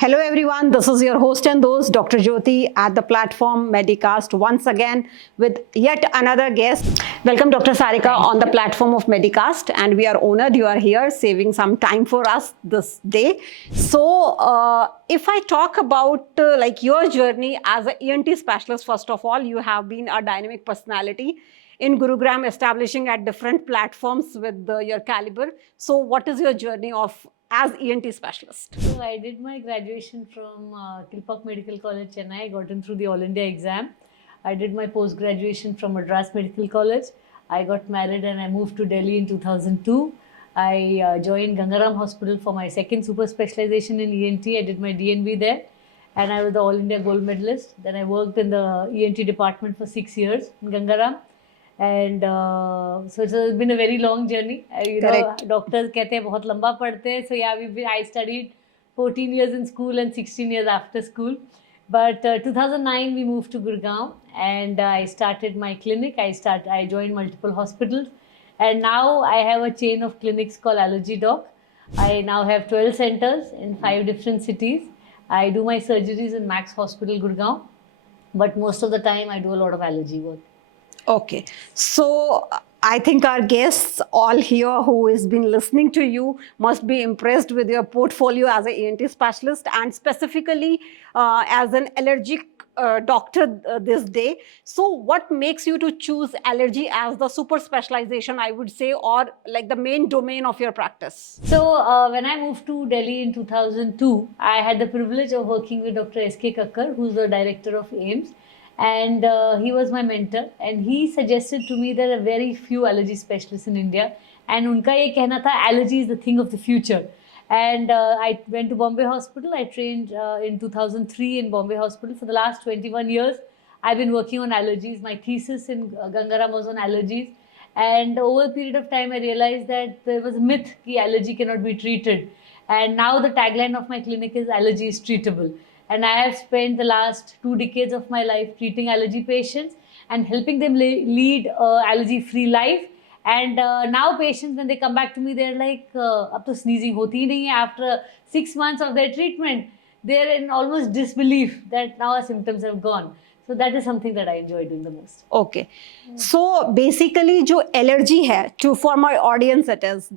Hello everyone, this is your host and host Dr. Jyoti at the platform Medicast once again with yet another guest. Welcome Dr. Sarika on the platform of Medicast, and we are honored you are here saving some time for us this day. So if I talk about like your journey as an ENT specialist, first of all, you have been a dynamic personality in Gurugram, establishing at different platforms with your caliber. So what is your journey of as ENT specialist? So I did my graduation from Kilpauk Medical College, Chennai. I got in through the All India exam. I did my post-graduation from Madras Medical College. I got married and I moved to Delhi in 2002. I joined Gangaram Hospital for my second super specialization in ENT. I did my DNB there and I was the All India gold medalist. Then I worked in the ENT department for 6 years in Gangaram. And so it's been a very long journey. Doctors कहते हैं बहुत लंबा पढ़ते हैं. So yeah, I studied 14 years in school and 16 years after school. But 2009 we moved to Gurgaon and I started my clinic. I joined multiple hospitals, and now I have a chain of clinics called Allergy Doc. I now have 12 centers in 5 different cities. I do my surgeries in Max Hospital Gurgaon, but most of the time I do a lot of allergy work. Okay, so I think our guests all here who has been listening to you must be impressed with your portfolio as an ENT specialist and specifically as an allergic doctor this day. So what makes you to choose allergy as the super specialization, I would say, or like the main domain of your practice? So when I moved to Delhi in 2002, I had the privilege of working with Dr. S.K. Kakkar, who's the director of AIIMS. And he was my mentor, and he suggested to me there are very few allergy specialists in India, and उनका ये कहना था allergy is the thing of the future. And I went to Bombay Hospital. I trained in 2003 in Bombay Hospital. For the last 21 years, I've been working on allergies. My thesis in Gangaram was on allergies. And over a period of time, I realized that there was a myth that allergy cannot be treated. And now the tagline of my clinic is allergy is treatable. And I have spent the last 2 decades of my life treating allergy patients and helping them lead allergy-free life. And now patients, when they come back to me, they're like, ab to sneezing hoti nahi hai. After 6 months of their treatment, they're in almost disbelief that now our symptoms have gone. So that is something that I enjoy doing the most. Okay. So basically जो allergy है, to for my audience it is,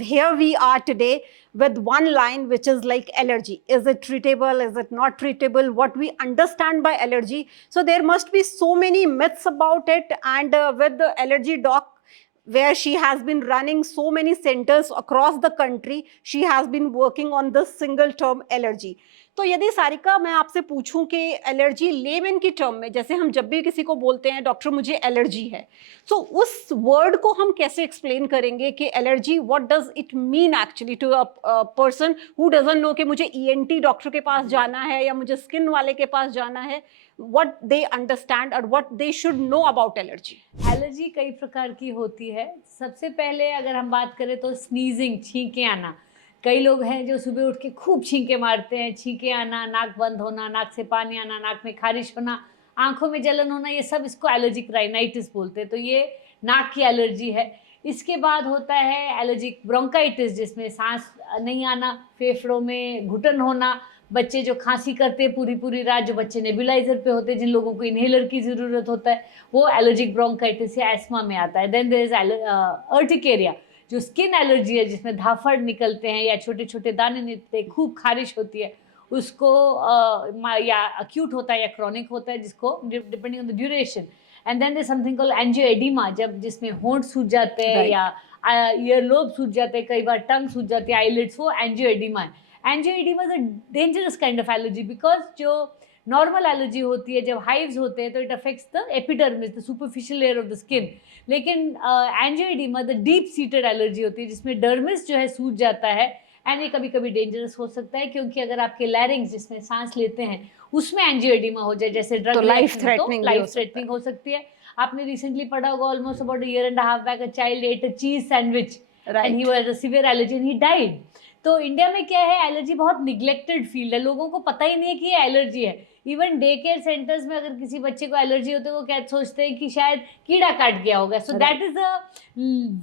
here we are today with one line which is like allergy. Is it treatable? Is it not treatable? What we understand by allergy. So there must be so many myths about it, and with the allergy doc, where she has been running so many centers across the country, she has been working on this single term allergy. तो यदि सारिका मैं आपसे पूछूं कि allergy lemon की term में, जैसे हम जब भी किसी को बोलते हैं डॉक्टर मुझे एलर्जी है, तो उस वर्ड को हम कैसे एक्सप्लेन करेंगे कि allergy what does it mean actually to a person who doesn't know कि मुझे ईएनटी डॉक्टर के पास जाना है या मुझे स्किन वाले के पास जाना है, what they understand और what they should know about allergy? Allergy कई प्रकार की होती है. सबसे पहले अगर हम बात करें तो स्नीजिंग, छींके आना. कई लोग हैं जो सुबह उठ के खूब छींके मारते हैं. छींके आना, नाक बंद होना, नाक से पानी आना, नाक में खारिश होना, आंखों में जलन होना, ये सब इसको एलर्जिक राइनाइटिस बोलते हैं. तो ये नाक की एलर्जी है. इसके बाद होता है एलर्जिक ब्रोंकाइटिस, जिसमें सांस नहीं आना, फेफड़ों में घुटन होना, बच्चे जो खांसी करते हैं पूरी रात, जो बच्चे नेबुलाइजर पे होते हैं, जिन लोगों को इन्हेलर की ज़रूरत होता है, वो एलर्जिक ब्रोंकाइटिस या एस्मा में आता है. देन देयर इज अर्टिकेरिया, जो स्किन एलर्जी है, जिसमें धाफड़ निकलते हैं या छोटे छोटे दाने निकलते हैं, खूब खारिश होती है, उसको या अक्यूट होता है या क्रॉनिक होता है, जिसको depending on the duration. And then there something called angioedema, जब जिसमें होंठ सूज जाते हैं या ईयर लोब सूज जाते हैं, कई बार टंग सूज जाती है, आईलिड्स, वो एंजियोएडिमा है. Angioedema is a dangerous kind of allergy, because जो नॉर्मल एलर्जी होती है, जब हाइव्स होते हैं तो it affects the epidermis, the superficial layer of the skin. लेकिन angioedema the deep seated allergy होती है, जिसमें डर्मिस जो है सूज जाता है. एंड ये कभी कभी डेंजरस हो सकता है, क्योंकि अगर आपके लैरिंग्स, जिसमें सांस लेते हैं, उसमें एंजियोएडिमा हो जाए, जैसे ड्रग, तो लाइफ थ्रेटनिंग हो सकती है. आपने रिसेंटली पढ़ा होगा, almost about year and half back, a child at a cheese sandwich and he was a severe allergy and he died. तो इंडिया में क्या है, एलर्जी बहुत निग्लेक्टेड फील्ड है. लोगों को पता ही नहीं है कि ये एलर्जी है. इवन डे केयर सेंटर्स में अगर किसी बच्चे को एलर्जी होती है वो क्या सोचते हैं कि शायद कीड़ा काट गया होगा. So that is a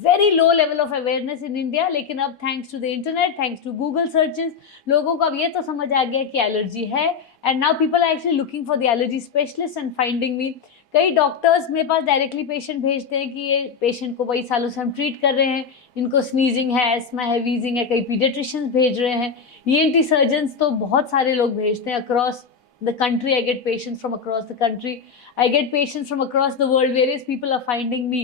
very low level of awareness in India. लेकिन अब thanks to the internet, thanks to Google searches, लोगों को अब ये तो समझ आ गया कि एलर्जी है. And now people are actually looking for the allergy specialist and finding me. कई डॉक्टर्स मेरे पास डायरेक्टली पेशेंट भेजते हैं कि ये पेशेंट को कई सालों से हम ट्रीट कर रहे हैं, इनको स्नीजिंग है, एस्मा है, वीजिंग है. कई पीडियाट्रिशियंस भेज रहे हैं, ENT सर्जन्स तो बहुत सारे लोग भेजते हैं across the country. I get patients from across the country. I get patients from across the world. Various people are finding me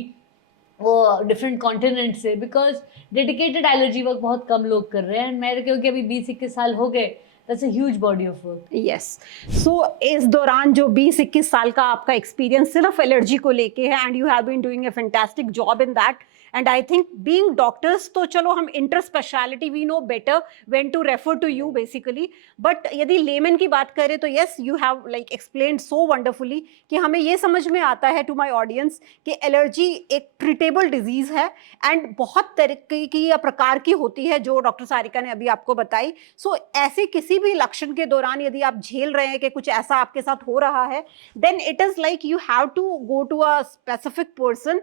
different continents से, because dedicated allergy work बहुत कम लोग कर रहे हैं. And मैं क्योंकि अभी 20-21 साल हो गए, that's a huge body of work. Yes. So इस दौरान जो 20-21 साल का आपका एक्सपीरियंस सिर्फ एलर्जी को लेके है, and you have been doing a fantastic job in that. And I think being doctors तो चलो हम inter speciality we know better when to refer to you basically, but यदि लेमन की बात करें तो yes you have like explained so wonderfully कि हमें ये समझ में आता है टू माय ऑडियंस कि एलर्जी एक ट्रीटेबल डिजीज है एंड बहुत तरीके की या प्रकार की होती है जो डॉक्टर सारिका ने अभी आपको बताई. सो ऐसे किसी भी लक्षण के दौरान यदि आप झेल रहे हैं कि कुछ ऐसा आपके साथ हो रहा है, then it is like you have to go to a specific person.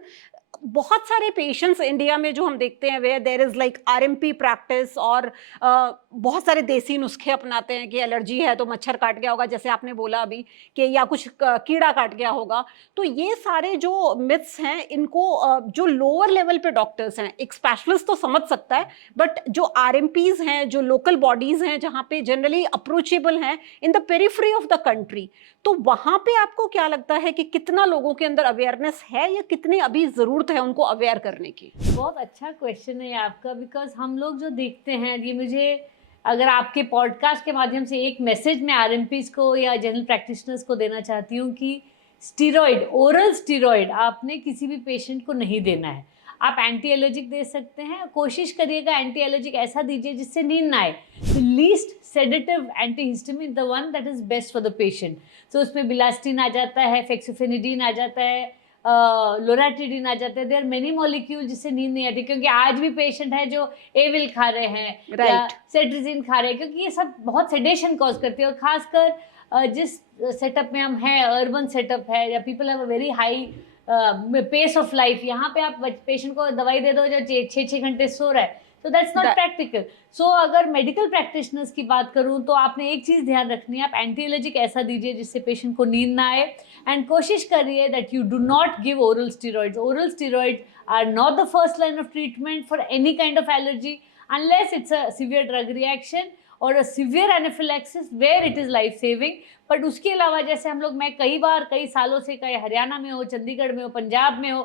बहुत सारे पेशेंट्स इंडिया में जो हम देखते हैं where there is like RMP practice, और बहुत सारे देसी नुस्खे अपनाते हैं कि एलर्जी है तो मच्छर काट गया होगा, जैसे आपने बोला अभी कि या कुछ कीड़ा काट गया होगा. तो ये सारे जो मिथ्स हैं इनको जो लोअर लेवल पे डॉक्टर्स हैं, एक स्पेशलिस्ट तो समझ सकता है, बट जो RMPs हैं, जो लोकल बॉडीज हैं जहाँ पे जनरली अप्रोचेबल हैं in the periphery of the country, तो वहाँ पे आपको क्या लगता है कि कितना लोगों के अंदर अवेयरनेस है या कितनी अभी ज़रूरत है उनको अवेयर करने की? बहुत अच्छा क्वेश्चन है आपका, बिकॉज हम लोग जो देखते हैं, ये मुझे अगर आपके पॉडकास्ट के माध्यम से एक मैसेज मैं RMPs को या जनरल प्रैक्टिशनर्स को देना चाहती हूँ कि स्टीरॉयड, ओरल स्टीरॉयड आपने किसी भी पेशेंट को नहीं देना है. आप एंटी एलर्जिक दे सकते हैं, कोशिश करिएगा एंटी एलर्जिक ऐसा दीजिए जिससे नींद ना आए. Least sedative antihistamine, the one that is best for the patient. तो उसमें बिलास्टिन आ जाता है, फेक्सोफेनिडीन आ जाता है, लोराटिडिन आ जाते हैं. देयर मेनी मॉलिक्यूल जिससे नींद नहीं आती, क्योंकि आज भी पेशेंट है जो एविल खा रहे हैं या सेट्रिजिन खा रहे हैं, क्योंकि ये सब बहुत सेडेशन कॉज करती है. और खासकर जिस सेटअप में हम हैं, अर्बन सेटअप है, या people have a very high pace of life, यहाँ पे आप पेशेंट को दवाई दे दो जो 6-6 घंटे सो रहा है, तो दैट्स नॉट प्रैक्टिकल. सो अगर मेडिकल प्रैक्टिशनर्स की बात करूँ तो आपने एक चीज़ ध्यान रखनी है, आप एंटी एलर्जिक ऐसा दीजिए जिससे पेशेंट को नींद ना आए. एंड कोशिश करिए that you do not give oral steroids. Oral steroids are not the first line of treatment for any kind of allergy unless it's a severe drug reaction or a severe anaphylaxis where it is life saving. But उसके अलावा जैसे हम लोग, मैं कई सालों से, कहीं हरियाणा में हो, चंडीगढ़ में हो, पंजाब में हो,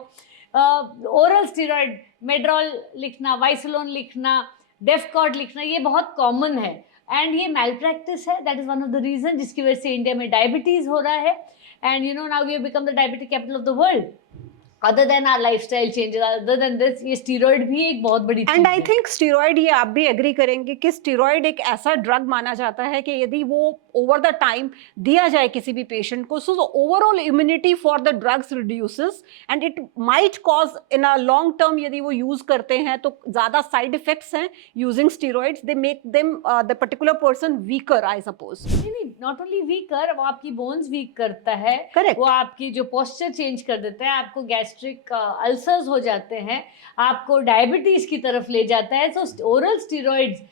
ओरल स्टीरॉयड, मेड्रॉल लिखना, वाइसलोन लिखना, डेफकॉर्ड लिखना, ये बहुत कॉमन है. एंड ये मैल प्रैक्टिस है. That is one of the reason जिसकी वजह से इंडिया में डायबिटीज हो रहा है. And you know now we have become the diabetic capital of the world. Other than our lifestyle changes, other than this, ये steroid भी एक बहुत बड़ी चीज है. एंड आई थिंक स्टीरॉयड, ये आप भी एग्री करेंगे कि स्टीरॉयड एक ऐसा ड्रग माना जाता है कि यदि वो ओवर द टाइम दिया जाए किसी भी पेशेंट को, so overall immunity for the drugs reduces and it might cause in a long term, यदि वो यूज करते हैं तो ज़्यादा साइड इफेक्ट्स हैं using steroids. They make them the particular person weaker, I suppose. नहीं, नॉट ओनली वीकर, वो आपकी बोन्स वीक करता है. Correct. वो आपकी जो पोस्चर चेंज कर देता है, आपको गैस्ट्रिक अल्सर्स हो जाते हैं, आपको डायबिटीज की तरफ ले जाता है. सो ओरल स्टीरॉइड्स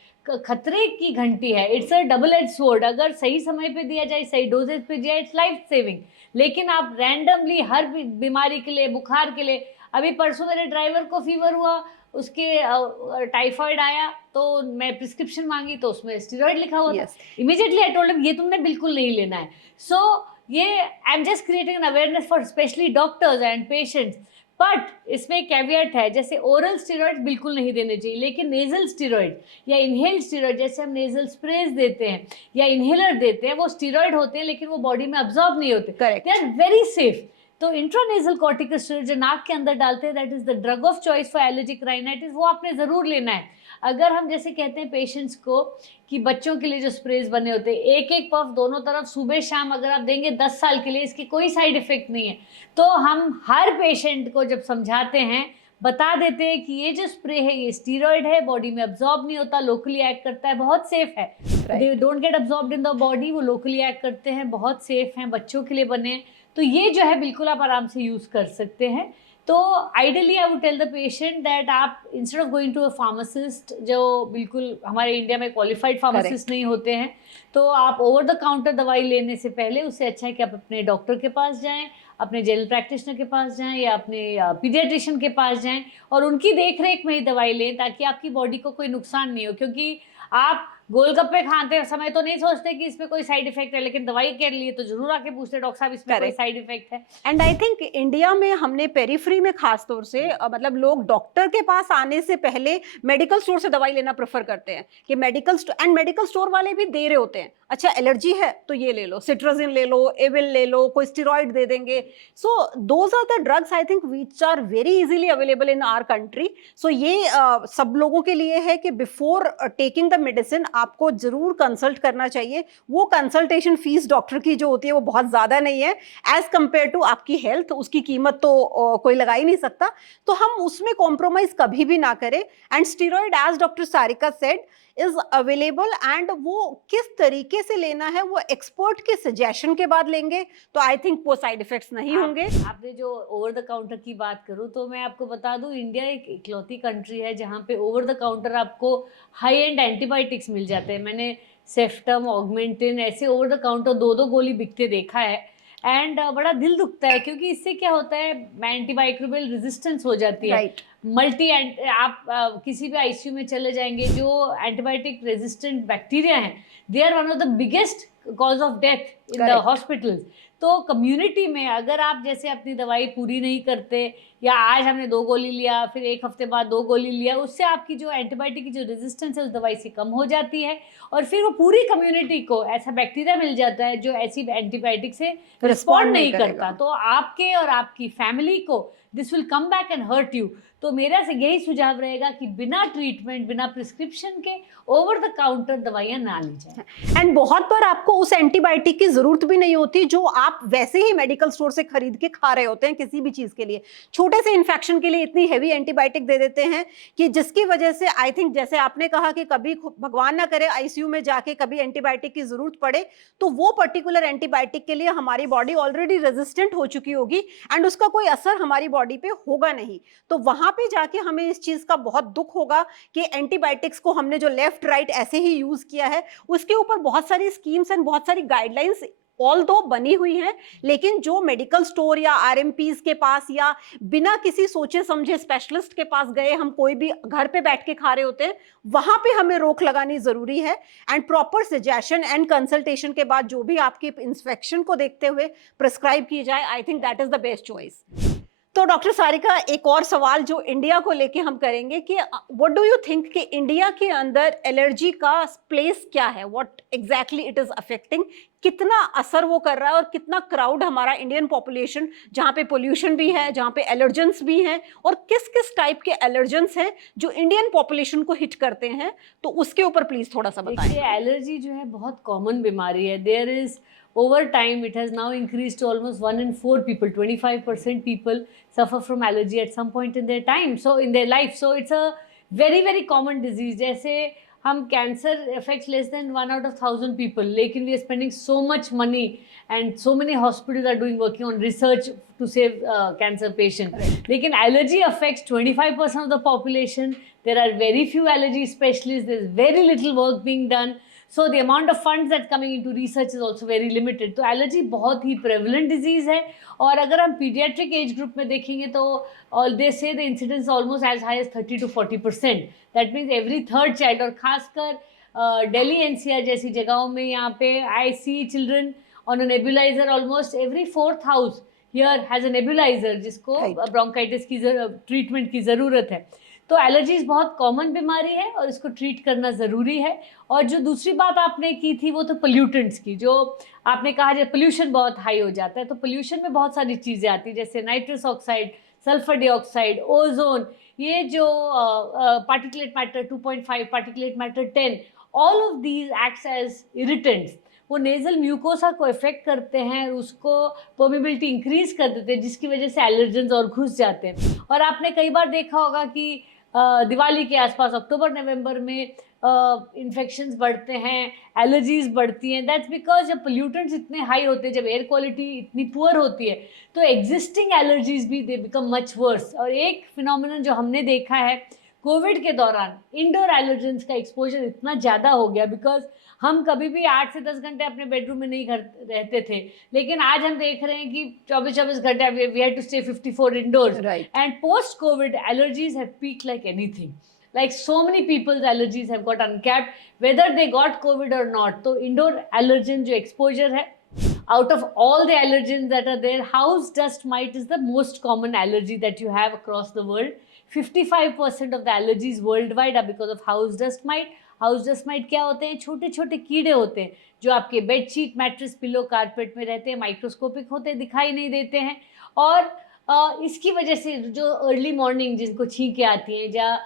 खतरे की घंटी है. It's a double edge sword. अगर सही समय पे दिया जाए, सही डोजेज पे दिया, इट्स लाइफ सेविंग. लेकिन आप रैंडमली हर बीमारी के लिए, बुखार के लिए, अभी परसों मेरे ड्राइवर को फीवर हुआ, उसके टाइफाइड आया, तो मैं प्रिस्क्रिप्शन मांगी तो उसमें स्टीरॉयड लिखा हुआ था. इमीडिएटली आई टोल्ड हिम ये तुमने बिल्कुल नहीं लेना है. सो ये I am just creating an awareness for specially doctors and patients. But इसमें एक कैवियट है, जैसे ओरल स्टीरॉइड बिल्कुल नहीं देने चाहिए, लेकिन नेजल स्टीरॉइड या इनहेल स्टीरॉइड, जैसे हम नेजल स्प्रेज देते हैं या इनहेलर देते हैं, वो स्टीरॉइड होते हैं लेकिन वो बॉडी में अब्जॉर्ब नहीं होते. They are very safe. तो इंट्रानेजल कॉर्टिकोस्टेरॉइड जो नाक के अंदर डालते हैं, that is the drug of choice for allergic rhinitis. वो आपने ज़रूर लेना है. अगर हम जैसे कहते हैं पेशेंट्स को कि बच्चों के लिए जो स्प्रेज बने होते हैं, एक पफ दोनों तरफ सुबह शाम अगर आप देंगे 10 साल के लिए, इसकी कोई साइड इफेक्ट नहीं है. तो हम हर पेशेंट को जब समझाते हैं, बता देते हैं कि ये जो स्प्रे है ये स्टीरॉयड है, बॉडी में अब्जॉर्ब नहीं होता, लोकली एक्ट करता है, बहुत सेफ है, they don't get absorbed in the body, वो लोकली एक्ट करते हैं, बहुत सेफ हैं, बच्चों के लिए बने हैं, तो ये जो है बिल्कुल आप आराम से यूज़ कर सकते हैं। तो ideally I would tell the patient that आप instead of going to a pharmacist, जो बिल्कुल हमारे इंडिया में क्वालिफाइड फार्मासिस्ट नहीं होते हैं, तो आप ओवर द काउंटर दवाई लेने से पहले उससे अच्छा है कि आप अपने डॉक्टर के पास जाएं, अपने जनरल प्रैक्टिशनर के पास जाएं या अपने पीडियाट्रिशियन के पास जाएं और उनकी देख रेख में ही दवाई लें, ताकि आपकी बॉडी को कोई नुकसान नहीं हो। क्योंकि आप गोलगप्पे खाते समय तो नहीं सोचते कि इसमें कोई साइड इफेक्ट है, लेकिन दवाई के लिए तो जरूर आके पूछते डॉक्टर साहब इसमें कोई साइड इफेक्ट है। एंड आई थिंक इंडिया में हमने पेरिफेरी में खास तौर से मतलब लोग डॉक्टर के पास आने से पहले मेडिकल स्टोर से दवाई लेना प्रेफर करते हैं कि मेडिकल स्टोर वाले भी दे रहे होते हैं, अच्छा एलर्जी है तो ये ले लो, सिट्राजिन ले लो, एविल ले लो, कोई स्टेरॉइड दे देंगे। So those are the drugs I think which are very easily available in our country. सो ये सब लोगों के लिए है कि बिफोर टेकिंग द मेडिसिन आपको जरूर कंसल्ट करना चाहिए। वो कंसल्टेशन फीस डॉक्टर की जो होती है वो बहुत ज्यादा नहीं है एज कंपेयर टू आपकी हेल्थ, उसकी कीमत तो कोई लगा ही नहीं सकता, तो हम उसमें कॉम्प्रोमाइज कभी भी ना करें। And steroid as doctor Sarika said is available, and वो किस तरीके से लेना है वो एक्सपर्ट के सजेशन के बाद लेंगे, तो आई थिंक वो साइड इफेक्ट्स नहीं होंगे। आपने जो ओवर द काउंटर की बात करूं तो मैं आपको बता दूं, इंडिया एक इकलौती कंट्री है जहां पे ओवर द काउंटर आपको हाई एंड एंटीबायोटिक्स मिल जाते हैं। मैंने सेफ्टम, ऑगमेंटिन ऐसे ओवर द काउंटर 2-2 गोली बिकते देखा है, एंड बड़ा दिल दुखता है क्योंकि इससे क्या होता है, एंटीबाइक्रोबियल रेजिस्टेंस हो जाती है। मल्टी आप किसी भी आईसीयू में चले जाएंगे, जो एंटीबायोटिक रेजिस्टेंट बैक्टीरिया हैं they are one of the biggest cause of death in the hospitals. तो कम्युनिटी में अगर आप जैसे अपनी दवाई पूरी नहीं करते, या आज हमने 2 गोली लिया फिर 1 हफ्ते बाद 2 गोली लिया, उससे आपकी जो एंटीबायोटिक की जो रेजिस्टेंस है उस दवाई से कम हो जाती है, और फिर वो पूरी कम्युनिटी को ऐसा बैक्टीरिया मिल जाता है जो ऐसी एंटीबायोटिक से रिस्पॉन्ड नहीं करता। तो आपके और आपकी फैमिली को this will come back and hurt you. तो मेरा से यही सुझाव रहेगा कि बिना ट्रीटमेंट, बिना प्रिस्क्रिप्शन के ओवर द काउंटर दवाइयाँ ना ली जाए। एंड बहुत बार आपको उस एंटीबायोटिक की जरूरत भी नहीं होती जो आप वैसे ही मेडिकल स्टोर से खरीद के खा रहे होते हैं किसी भी चीज के लिए। छोटे से इन्फेक्शन के लिए इतनी हैवी एंटीबायोटिक दे देते हैं कि जिसकी वजह से आई थिंक जैसे आपने कहा कि कभी भगवान ना करे आईसीयू में जाके कभी एंटीबायोटिक की जरूरत पड़े, तो वो पर्टिकुलर एंटीबायोटिक के लिए हमारी बॉडी ऑलरेडी रेजिस्टेंट हो चुकी होगी एंड उसका कोई असर हमारी बॉडी पे होगा नहीं। तो वहां पे जाके हमें इस चीज का बहुत दुख होगा कि एंटीबायोटिक्स को हमने जो लेफ्ट राइट ऐसे ही यूज किया है, उसके ऊपर बहुत सारी स्कीम्स एंड बहुत सारी गाइडलाइंस ऑल दो बनी हुई हैं, लेकिन जो मेडिकल स्टोर या आरएमपीज के पास या बिना किसी सोचे समझे स्पेशलिस्ट के पास गए हम कोई भी घर पे बैठ के खा रहे होते हैं, वहां पे हमें रोक लगानी जरूरी है। And proper suggestion and consultation के बाद जो भी आपके इंस्पेक्शन को देखते हुए प्रिस्क्राइब की जाए, I think that is the best choice. तो डॉक्टर सारिका, एक और सवाल जो इंडिया को लेके हम करेंगे कि व्हाट डू यू थिंक कि इंडिया के अंदर एलर्जी का प्लेस क्या है, what exactly it is affecting, कितना असर वो कर रहा है और कितना क्राउड हमारा इंडियन पॉपुलेशन जहाँ पे पोल्यूशन भी है, जहाँ पे एलर्जेंस भी हैं, और किस किस टाइप के एलर्जेंस हैं जो इंडियन पॉपुलेशन को हिट करते हैं, तो उसके ऊपर प्लीज थोड़ा सा बताएं। एलर्जी जो है बहुत कॉमन बीमारी है। There is over time it has now increased to almost 1 in 4 people, 25% people suffer from allergy at some point in their time, so in their life. So it's a very very common disease. जैसे हम cancer affects less than 1 out of 1,000 people, लेकिन we are spending so much money and so many hospitals are working on research to save cancer patients. लेकिन allergy affects 25% of the population. There are very few allergy specialists. There's very little work being done. So the amount of funds that's coming into research is also very limited. तो allergy बहुत ही prevalent disease है, और अगर हम pediatric age group में देखेंगे तो they say the incidence is almost as high as 30 to 40%. That means every third child, और खासकर दिल्ली NCR जैसी जगहों में यहाँ पे I see children on a nebulizer. Almost every 4th house here has a nebulizer जिसको bronchitis की treatment की ज़रूरत है। तो एलर्जीज बहुत कॉमन बीमारी है और इसको ट्रीट करना ज़रूरी है। और जो दूसरी बात आपने की थी वो तो पोल्यूटेंट्स की, जो आपने कहा जब पोल्यूशन बहुत हाई हो जाता है तो पोल्यूशन में बहुत सारी चीज़ें आती हैं, जैसे nitrous oxide, sulphur dioxide, ozone, ये जो particulate matter 2.5, particulate matter 10, all of these acts as irritants. वो नेजल म्यूकोसा को इफेक्ट करते हैं और उसको परमेबिलिटी इंक्रीज कर देते हैं, जिसकी वजह से एलर्जेंस और घुस जाते हैं। और आपने कई बार देखा होगा कि दिवाली के आसपास अक्टूबर नवंबर में इन्फेक्शंस बढ़ते हैं, एलर्जीज बढ़ती हैं। दैट्स बिकॉज जब पोल्यूटेंट्स इतने हाई होते हैं, जब एयर क्वालिटी इतनी पुअर होती है, तो एग्जिस्टिंग एलर्जीज भी दे बिकम मच वर्स। और एक फिनोमिनन जो हमने देखा है कोविड के दौरान, इंडोर एलर्जेंस का एक्सपोजर इतना ज़्यादा हो गया, बिकॉज हम कभी भी 8 से 10 घंटे अपने बेडरूम में नहीं रहते थे, लेकिन आज हम देख रहे हैं कि 24 घंटे we had to stay 54 indoors. Right. And post covid allergies have peaked like anything, like so many people's allergies have got uncapped whether they got covid or not. तो indoor allergen जो exposure है, out of all the allergens that are there, house dust mite is the most common allergy that you have across the world. 55% of the allergies worldwide are because of house dust mite. House dust might क्या होते हैं? छोटे छोटे कीड़े होते हैं जो आपके बेडशीट, मैट्रेस, पिलो, कारपेट में रहते हैं, माइक्रोस्कोपिक होते हैं, दिखाई नहीं देते हैं। और इसकी वजह से जो अर्ली मॉर्निंग जिनको छींकें आती हैं, या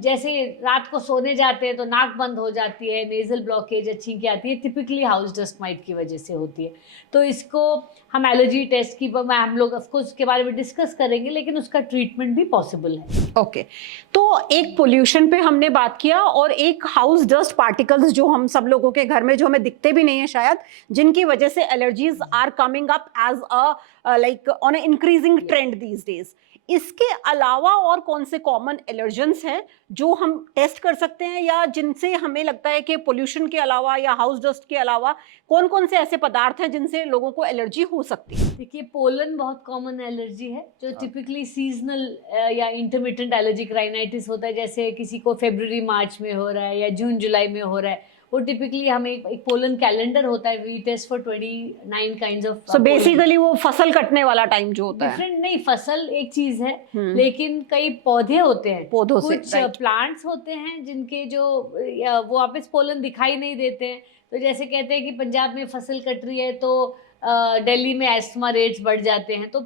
जैसे रात को सोने जाते हैं तो नाक बंद हो जाती है, नेजल ब्लॉकेज या छींकें आती है, टिपिकली हाउस डस्ट माइट की वजह से होती है। तो इसको हम एलर्जी टेस्ट की हम लोग ऑफकोर्स उसके बारे में डिस्कस करेंगे, लेकिन उसका ट्रीटमेंट भी पॉसिबल है। ओके तो एक पोल्यूशन पे हमने बात किया, और एक हाउस डस्ट पार्टिकल्स जो हम सब लोगों के घर में जो हमें दिखते भी नहीं है शायद, जिनकी वजह से allergies are coming up as a like on a increasing trend these days. इसके अलावा और कौन से कॉमन एलर्जेंस हैं जो हम टेस्ट कर सकते हैं, या जिनसे हमें लगता है कि पोल्यूशन के अलावा या हाउस डस्ट के अलावा कौन कौन से ऐसे पदार्थ हैं जिनसे लोगों को एलर्जी हो सकती है? देखिए, पोलन बहुत कॉमन एलर्जी है जो टिपिकली सीजनल या इंटरमिटेंट एलर्जिक राइनाइटिस होता है। जैसे किसी को फरवरी मार्च में हो रहा है या जून जुलाई में हो रहा है, वो टिपिकली हमें एक पोलन कैलेंडर होता है, we test for 29 kinds of. So basically वो फसल कटने वाला टाइम जो होता है। डिफरेंट नहीं, फसल एक चीज है, लेकिन कई पौधे होते हैं, पौधों से, कुछ प्लांट्स होते हैं जिनके जो वो वापस पोलन दिखाई नहीं देते हैं। तो जैसे कहते हैं कि पंजाब में फसल कट रही है तो दिल्ली में एस्थमा रेट्स बढ़ जाते हैं। तो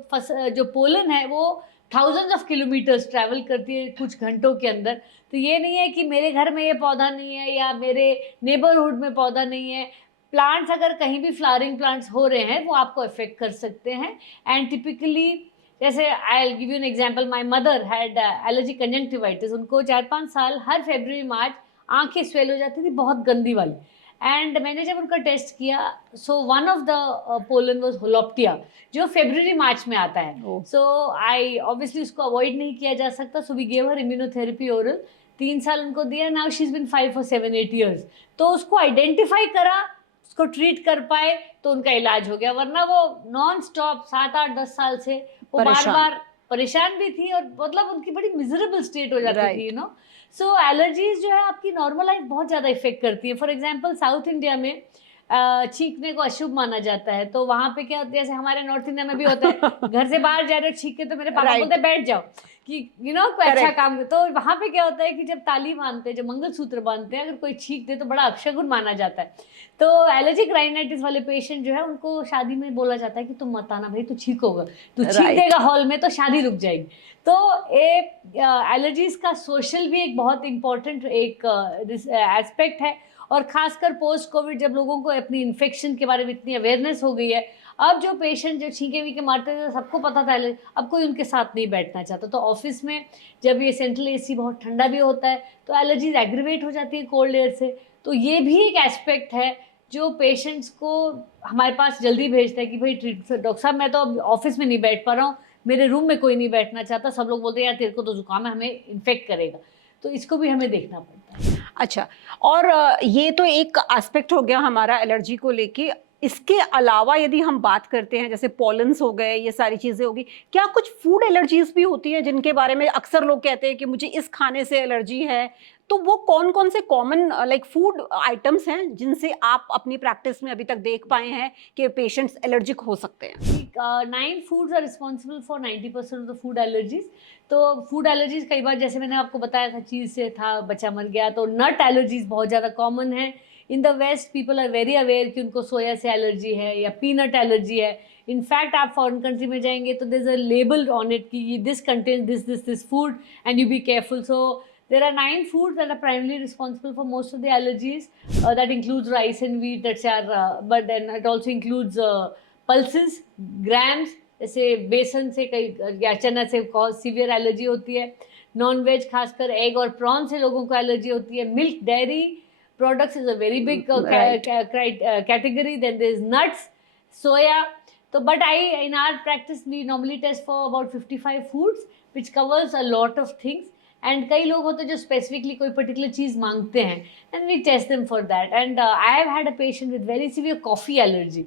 जो पोलन है वो थाउजेंड्स ऑफ किलोमीटर्स ट्रैवल करती है कुछ घंटों के अंदर। तो ये नहीं है कि मेरे घर में ये पौधा नहीं है या मेरे नेबरहुड में पौधा नहीं है। प्लांट्स अगर कहीं भी फ्लावरिंग प्लांट्स हो रहे हैं वो आपको अफेक्ट कर सकते हैं। एंड टिपिकली जैसे I will give you an example, my mother had allergy conjunctivitis. उनको 4-5 साल हर फरवरी मार्च आंखें स्वेल हो जाती थी, बहुत गंदी वाली। एंड मैंने जब उनका टेस्ट किया, so one of the pollen was holoptelea, जो फरवरी मार्च में आता है। सो आई ऑब्वियसली उसको अवॉइड नहीं किया जा सकता, so we gave her immunotherapy oral. 3 साल उनको दिया, now she is been 5 for 7-8 years। तो उसको आइडेंटिफाई करा, उसको ट्रीट कर पाए तो उनका इलाज हो गया, वरना वो नॉन स्टॉप 7-8-10 साल से वो बार बार परेशान भी थी, और मतलब उनकी बड़ी मिजरेबल स्टेट हो जाती थी, यू नो। सो एलर्जीज जो है आपकी नॉर्मल लाइफ बहुत ज़्यादा इफेक्ट करती है। फॉर एग्जांपल साउथ इंडिया में छींकने को अशुभ माना जाता है, तो वहाँ पे क्या होता है, जैसे हमारे नॉर्थ इंडिया में भी होता है, घर से बाहर जा रहे हो छींक के तो मेरे पापा बोलते हैं बैठ जाओ कि यू नो कोई अच्छा काम। तो वहाँ पे क्या होता है कि जब ताली बांधते हैं, जब मंगलसूत्र बांधते हैं, अगर कोई छींक दे तो बड़ा अपशगुन माना जाता है। तो एलर्जिक राइनाइटिस वाले पेशेंट जो है उनको शादी में बोला जाता है कि तुम मत आना भाई, तू छींकोगा, तू छींक देगा हॉल में तो शादी रुक जाएगी। तो एलर्जीज का सोशल भी एक बहुत इम्पोर्टेंट एक एस्पेक्ट है, और खासकर पोस्ट कोविड जब लोगों को अपनी इन्फेक्शन के बारे में इतनी अवेयरनेस हो गई है, अब जो पेशेंट जो छींके वीके मारते थे सबको पता था, अब कोई उनके साथ नहीं बैठना चाहता। तो ऑफिस में जब ये सेंट्रल एसी बहुत ठंडा भी होता है तो एलर्जीज एग्रीवेट हो जाती है कोल्ड एयर से। तो ये भी एक एस्पेक्ट है जो पेशेंट्स को हमारे पास जल्दी भेजता है कि भाई डॉक्टर साहब मैं तो अब ऑफिस में नहीं बैठ पा रहा हूँ, मेरे रूम में कोई नहीं बैठना चाहता, सब लोग बोलते हैं यार तेरे को तो जुकाम है, हमें इन्फेक्ट करेगा। तो इसको भी हमें देखना पड़ता है। अच्छा, और ये तो एक एस्पेक्ट हो गया हमारा एलर्जी को लेके। इसके अलावा यदि हम बात करते हैं, जैसे पॉलन्स हो गए, ये सारी चीज़ें होगी, क्या कुछ फूड एलर्जीज भी होती है जिनके बारे में अक्सर लोग कहते हैं कि मुझे इस खाने से एलर्जी है? तो वो कौन कौन से कॉमन लाइक फूड आइटम्स हैं जिनसे आप अपनी प्रैक्टिस में अभी तक देख पाए हैं कि पेशेंट्स एलर्जिक हो सकते हैं? 9 foods are responsible for 90% of the food allergies। तो फूड एलर्जीज कई बार, जैसे मैंने आपको बताया था, चीज़ से था बच्चा मर गया, तो नट एलर्जीज बहुत ज़्यादा कॉमन है। In the west people are very aware कि उनको सोया से एलर्जी है या पीनट एलर्जी है। इनफैक्ट आप फॉरेन कंट्री में जाएंगे तो there is a label on it कि this contains this food and you be careful. So There are 9 foods that are primarily responsible for most of the allergies. That includes rice and wheat. But then it also includes pulses, grams. जैसे बेसन से कई या चना से severe allergy होती है. Non veg खासकर एग और प्रॉन से लोगों को एलर्जी होती है. Milk, dairy products is a very big Right. category. Then there is nuts, soya. So, but in our practice we normally test for about 55 foods, which covers a lot of things. And कई लोग होते हैं जो specifically कोई particular चीज़ मांगते हैं, and we test them for that. And I have had a patient with very severe coffee allergy.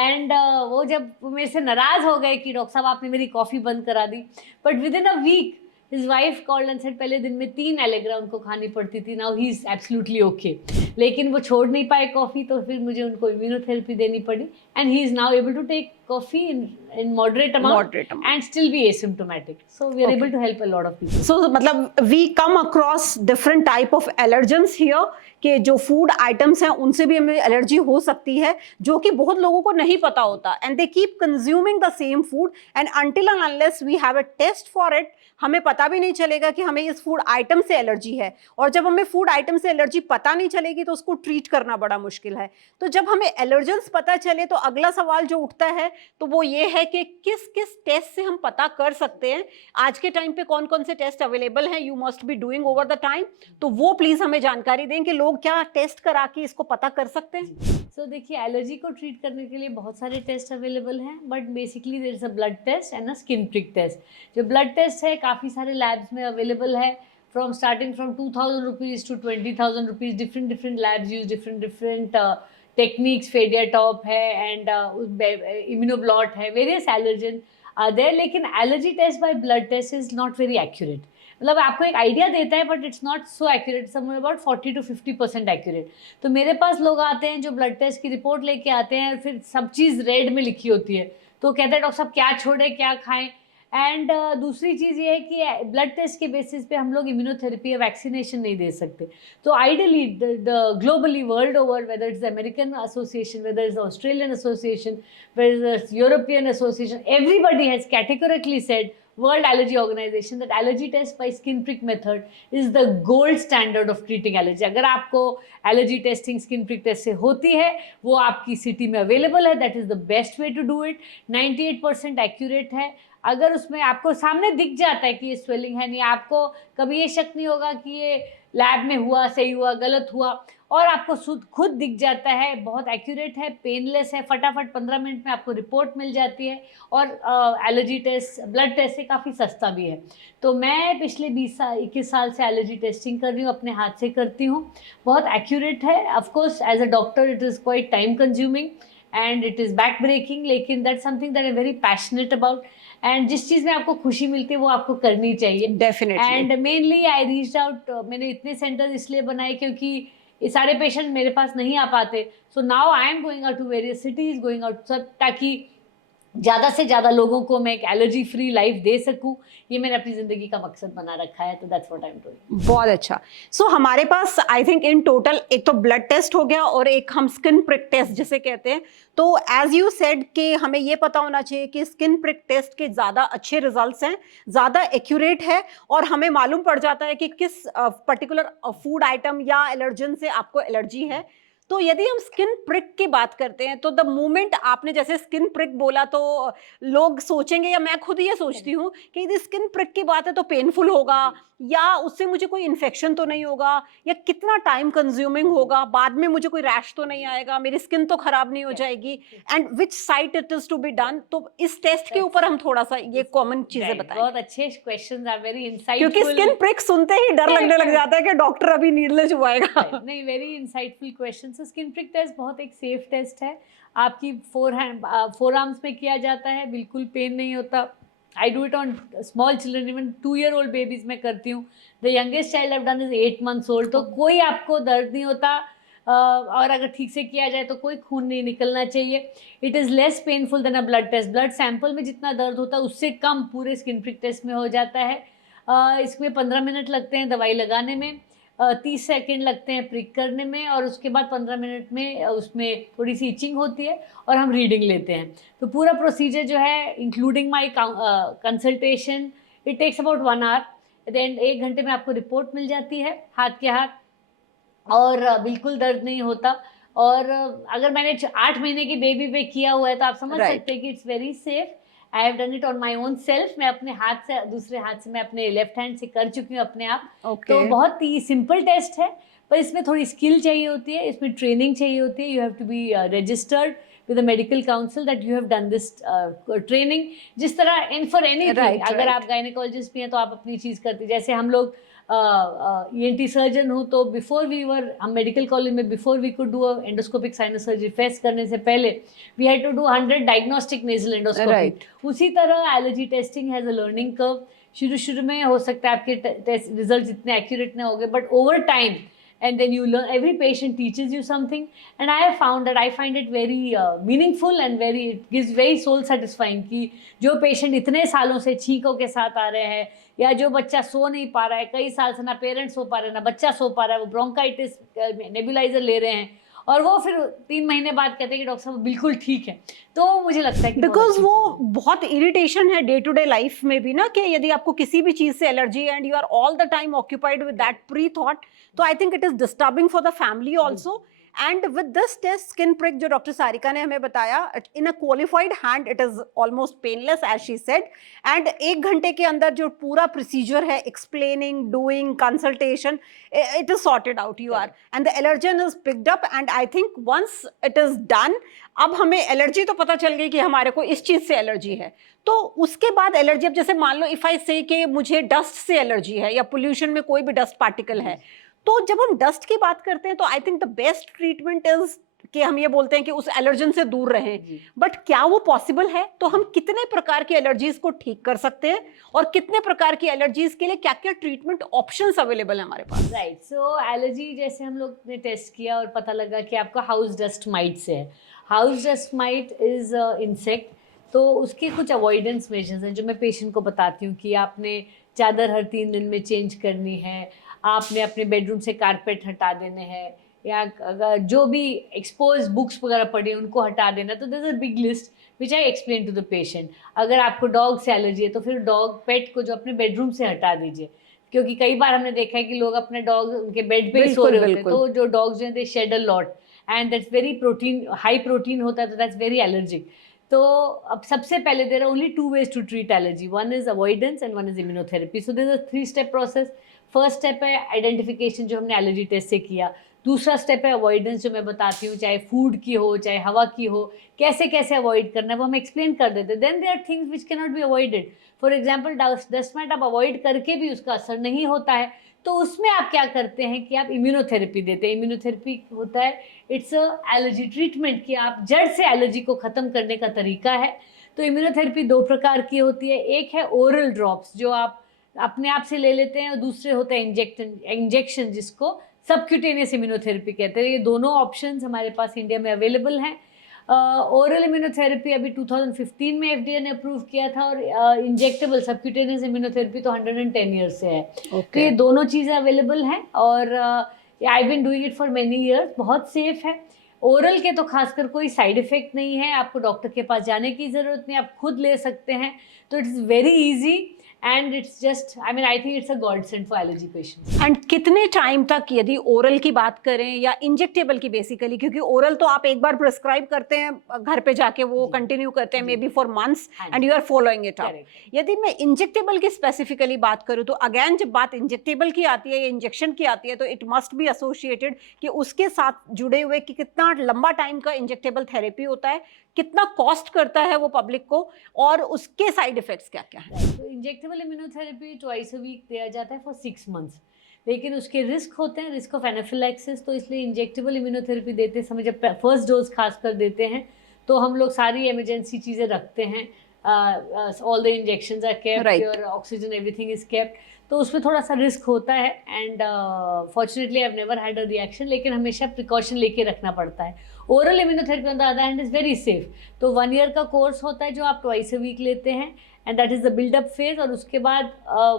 And वो जब मेरे से नाराज़ हो गए कि डॉक्टर साहब आपने मेरी कॉफ़ी बंद करा दी, but within a week his wife called and said पहले दिन में 3 एलेग्रा उनको खानी पड़ती थी. Now he is absolutely okay. लेकिन वो छोड़ नहीं पाए कॉफ़ी, तो फिर मुझे उनको इम्यूनोथेरेपी देनी पड़ी. And he is now able to take coffee in moderate amount and still be asymptomatic. So we are able to help a lot of people. So मतलब we come across different type of allergens here कि जो food items हैं उनसे भी हमें allergy हो सकती है, जो कि बहुत लोगों को नहीं पता होता. And they keep consuming the same food and until and unless we have a test for it, हमें पता भी नहीं चलेगा कि हमें इस फूड आइटम से एलर्जी है. और जब हमें फूड आइटम से एलर्जी पता नहीं चलेगी तो उसको ट्रीट करना बड़ा मुश्किल है. तो जब हमें एलर्जेंस पता चले तो अगला सवाल जो उठता है तो वो ये है कि किस किस टेस्ट से हम पता कर सकते हैं. आज के टाइम पे कौन कौन से टेस्ट अवेलेबल हैं, you must be doing over the time, तो वो प्लीज हमें जानकारी दें कि लोग क्या टेस्ट करा के इसको पता कर सकते हैं. So देखिए, एलर्जी को ट्रीट करने के लिए बहुत सारे टेस्ट अवेलेबल हैं, but basically there is a blood test and a skin prick test. जो ब्लड टेस्ट है काफ़ी सारे लैब्स में अवेलेबल है, from starting from 2000 rupees to 20,000 rupees. Different labs use different techniques. Phadiatop है and immunoblot है, various allergen are there. लेकिन allergy test by blood test is not very accurate. मतलब आपको एक आइडिया देता है but it's not so accurate, somewhere about 40 to 50% accurate. तो मेरे पास लोग आते हैं जो ब्लड टेस्ट की रिपोर्ट लेके आते हैं और फिर सब चीज़ रेड में लिखी होती है, तो कहते हैं डॉक्टर साहब क्या छोड़े क्या खाएं. एंड दूसरी चीज़ ये है कि ब्लड टेस्ट के बेसिस पे हम लोग इम्यूनोथेरेपी या वैक्सीनेशन नहीं दे सकते. तो ideally the globally world over, whether it's American association, whether it's Australian association, whether it's European association, everybody has categorically said, World Allergy Organization, that allergy test by skin prick method is the gold standard of treating allergy. अगर आपको allergy testing skin prick test से होती है, वो आपकी city में available है, that is the best way to do it. 98% accurate है. अगर उसमें आपको सामने दिख जाता है कि ये स्वेलिंग है नहीं, आपको कभी ये शक नहीं होगा कि ये लैब में हुआ, सही हुआ, गलत हुआ, और आपको खुद दिख जाता है, बहुत एक्यूरेट है, पेनलेस है, फटाफट 15 मिनट में आपको रिपोर्ट मिल जाती है. और एलर्जी टेस्ट ब्लड टेस्ट से काफ़ी सस्ता भी है. तो मैं पिछले 21 साल से एलर्जी टेस्टिंग कर रही हूँ, अपने हाथ से करती हूँ. बहुत एक्यूरेट है. Of course as a doctor it is quite time consuming and it is back breaking, लेकिन that something that I very passionate about. And जिस चीज़ में आपको खुशी मिलती है वो आपको करनी चाहिए. Definitely. And mainly I reached out, मैंने इतने सेंटर्स इसलिए बनाए क्योंकि ये सारे पेशेंट मेरे पास नहीं आ पाते. So now I am going out to various cities, going out सब, ताकि ज़्यादा से ज़्यादा लोगों को मैं एक एलर्जी फ्री लाइफ दे सकूं. ये मैंने अपनी ज़िंदगी का मकसद बना रखा है. तो that's what I am doing. बहुत अच्छा. सो हमारे पास आई थिंक इन टोटल एक तो ब्लड टेस्ट हो गया और एक हम स्किन प्रिक टेस्ट जिसे कहते हैं. तो एज यू सेड कि हमें ये पता होना चाहिए कि स्किन प्रिक टेस्ट के ज़्यादा अच्छे रिजल्ट्स हैं, ज़्यादा एक्यूरेट है, और हमें मालूम पड़ जाता है कि किस पर्टिकुलर फूड आइटम या एलर्जन से आपको एलर्जी है. तो यदि हम स्किन प्रिक की बात करते हैं तो द मोमेंट आपने जैसे स्किन प्रिक बोला तो लोग सोचेंगे, या मैं खुद ये सोचती हूँ कि यदि स्किन प्रिक की बात है तो पेनफुल होगा, या उससे मुझे कोई इन्फेक्शन तो नहीं होगा, या कितना टाइम कंज्यूमिंग होगा, बाद में मुझे कोई रैश तो नहीं आएगा, मेरी स्किन तो खराब नहीं हो जाएगी, and which site it is to be done. तो इस टेस्ट के ऊपर हम थोड़ा सा ये कॉमन चीजें बताएं. बहुत अच्छे क्वेश्चंस आर वेरी इंसाइटफुल, क्योंकि स्किन प्रिक सुनते ही डर लगने लग जाता है कि डॉक्टर अभी नीडल चुभाएगा. नहीं, very insightful question. Skin prick test बहुत एक सेफ टेस्ट है. आपकी फोर आर्म्स में किया जाता है, बिल्कुल पेन नहीं होता. I do it on small children, even 2-year-old babies में करती हूँ. The youngest child I done is 8 months old. तो कोई आपको दर्द नहीं होता, और अगर ठीक से किया जाए तो कोई खून नहीं निकलना चाहिए. It is less painful than a blood test. Blood sample में जितना दर्द होता है उससे कम पूरे स्किन प्रिक टेस्ट में हो जाता है. इसमें 15 मिनट लगते हैं दवाई लगाने में, 30 सेकेंड लगते हैं प्रिक करने में, और उसके बाद 15 मिनट में उसमें थोड़ी सी इचिंग होती है और हम रीडिंग लेते हैं. तो पूरा प्रोसीजर जो है including my consultation, it takes about 1 hour. At the end 1 घंटे में आपको रिपोर्ट मिल जाती है हाथ के हाथ, और बिल्कुल दर्द नहीं होता। और अगर मैंने 8 महीने की बेबी पे किया हुआ है तो आप समझ Right. सकते हैं कि it's very safe. I have done it on my own self. मैं अपने हाथ से, दूसरे हाथ से मैं अपने लेफ्ट हैंड से कर चुकी हूँ अपने आप। Okay. तो बहुत ही सिंपल टेस्ट है, पर इसमें थोड़ी स्किल चाहिए होती है, इसमें ट्रेनिंग चाहिए होती है। You have to be registered with the medical council that you have done this training. जिस तरह इन फॉर एनीथिंग, Right, अगर right. आप गायनेकोलॉजिस्ट भी हैं तो आप अपनी चीज़ करते, जैसे हम लोग ENT सर्जन हूँ, तो बिफोर वी वर, हम मेडिकल कॉलेज में before we could do endoscopic sinus surgery face करने से पहले we had to do 100 diagnostic nasal endoscopy. Right. उसी तरह allergy testing has a learning curve. शुरू में हो सकता है आपके टेस्ट रिजल्ट इतने एक्यूरेट ना हो गए, but over time and then you learn, every patient teaches you something, and I have found that I find it very meaningful and very, it gives very soul satisfying कि जो patient इतने सालों से छींकों के साथ आ रहे हैं, या जो बच्चा सो नहीं पा रहा है, कई साल से ना पेरेंट्स सो पा रहे हैं ना बच्चा सो पा रहा है, वो ब्रोंकाइटिस नेबुलाइजर ले रहे हैं, और वो फिर 3 महीने बाद कहते हैं कि डॉक्टर साहब बिल्कुल ठीक है। तो मुझे लगता है कि बिकॉज वो बहुत इरिटेशन है डे टू डे लाइफ में भी ना, कि यदि आपको किसी भी चीज से एलर्जी है and you are all the time occupied with that pre thought, तो I think it is disturbing for the family also. And with this test skin prick जो डॉक्टर सारिका ने हमें बताया, in a qualified hand it is almost painless as she said, and 1 घंटे के अंदर जो पूरा प्रोसीजर है, explaining, doing, consultation, it is sorted out, you are, and the allergen is picked up, and I think once it is done, अब हमें allergy तो पता चल गई कि हमारे को इस चीज से एलर्जी है, तो उसके बाद एलर्जी, अब जैसे मान लो इफ आई से कि मुझे डस्ट से एलर्जी है या पोल्यूशन में कोई भी डस्ट पार्टिकल है, तो जब हम डस्ट की बात करते हैं तो I think the best treatment is कि हम ये बोलते हैं कि उस एलर्जन से दूर रहें, बट क्या वो पॉसिबल है? तो हम कितने प्रकार की एलर्जीज को ठीक कर सकते हैं, और कितने प्रकार की एलर्जीज के लिए क्या क्या ट्रीटमेंट ऑप्शंस अवेलेबल है हमारे पास? राइट, सो एलर्जी जैसे हम लोग ने टेस्ट किया और पता लगा कि आपका हाउस डस्ट माइट से है। House dust might is insect, तो उसके कुछ अवॉइडेंस मेजर्स हैं जो मैं पेशेंट को बताती हूँ कि आपने चादर हर 3 दिन में चेंज करनी है, आपने अपने बेडरूम से कारपेट हटा देने हैं, या अगर जो भी एक्सपोज बुक्स वगैरह पड़ी हैं उनको हटा देना। तो there is a big list which I explain to the patient. अगर आपको डॉग से एलर्जी है तो फिर डॉग पेट को जो अपने बेडरूम से हटा दीजिए, क्योंकि कई बार हमने देखा है कि लोग अपने डॉग उनके बेड पे ही सो रहे होते हैं, तो जो डॉग्स हैं they shed a lot and that's very protein, high protein होता है, तो दैट्स वेरी एलर्जिक। तो अब सबसे पहले there are only 2 ways to treat allergy, one is avoidance and one is immunotherapy. So there is a 3 step process. First step है identification, जो हमने एलर्जी टेस्ट से किया। दूसरा स्टेप है अवॉइडेंस, जो मैं बताती हूँ, चाहे फूड की हो चाहे हवा की हो, कैसे कैसे अवॉइड करना है वो हम एक्सप्लेन कर देते हैं। Then there are things which can not be avoided. For example dust mite आप अवॉइड करके भी उसका असर नहीं होता है, तो उसमें आप क्या करते हैं कि आप इम्यूनोथेरेपी देते हैं। इम्यूनोथेरेपी होता है, इट्स अ एलर्जी ट्रीटमेंट, कि आप जड़ से एलर्जी को ख़त्म करने का तरीका है। तो इम्यूनोथेरेपी 2 प्रकार की होती है, एक है ओरल ड्रॉप्स जो आप अपने आप से ले लेते हैं, और दूसरे होते हैं इंजेक्शन जिसको सबक्यूटेनियस इम्यूनोथेरेपी कहते हैं। ये दोनों ऑप्शंस हमारे पास इंडिया में अवेलेबल हैं। ओरल इम्यूनोथेरेपी अभी 2015 में FDA ने अप्रूव किया था, और इंजेक्टेबल सबक्यूटेनियस इम्यूनोथेरेपी तो 110 ईयर्स से है। तो ये दोनों चीज़ें अवेलेबल हैं, और I been doing it for many years. बहुत सेफ है। ओरल के तो खासकर कोई साइड इफेक्ट नहीं है, आपको डॉक्टर के पास जाने की ज़रूरत नहीं, आप खुद ले सकते हैं। तो it's very easy and it's just, I mean, I think it's a godsend for allergy patients. And कितने टाइम तक, यदि ओरल की बात करें या इंजेक्टेबल की बेसिकली, क्योंकि ओरल तो आप एक बार प्रिस्क्राइब करते हैं घर पे जाके वो कंटिन्यू करते हैं may be for months and you are following it up. यदि मैं इंजेक्टेबल की स्पेसिफिकली बात करूं, तो अगेन जब बात इंजेक्टेबल की आती है या इंजेक्शन की आती है, तो इट मस्ट बी एसोसिएटेड कि उसके साथ जुड़े हुए कि कितना लंबा टाइम का इंजेक्टेबल थेरेपी होता है, कितना कॉस्ट करता है वो पब्लिक को, और उसके साइड इफेक्ट्स क्या क्या है। तो injectable immunotherapy twice a week दिया जाता है फॉर 6 months, लेकिन उसके रिस्क होते हैं, रिस्क ऑफ एनाफिलैक्सिस। तो इसलिए इंजेक्टेबल इम्यूनोथेरेपी देते समय, जब फर्स्ट डोज खासकर देते हैं, तो हम लोग सारी इमरजेंसी चीज़ें रखते हैं। All the injections are kept, your oxygen everything is kept. तो उसमें थोड़ा सा रिस्क होता है, and fortunately I have never had a reaction, लेकिन हमेशा प्रिकॉशन लेके रखना पड़ता है। Oral immunotherapy on the other hand is very safe. तो 1 year का कोर्स होता है जो आप ट्वाइस अ वीक लेते हैं, and that is the buildup phase, और उसके बाद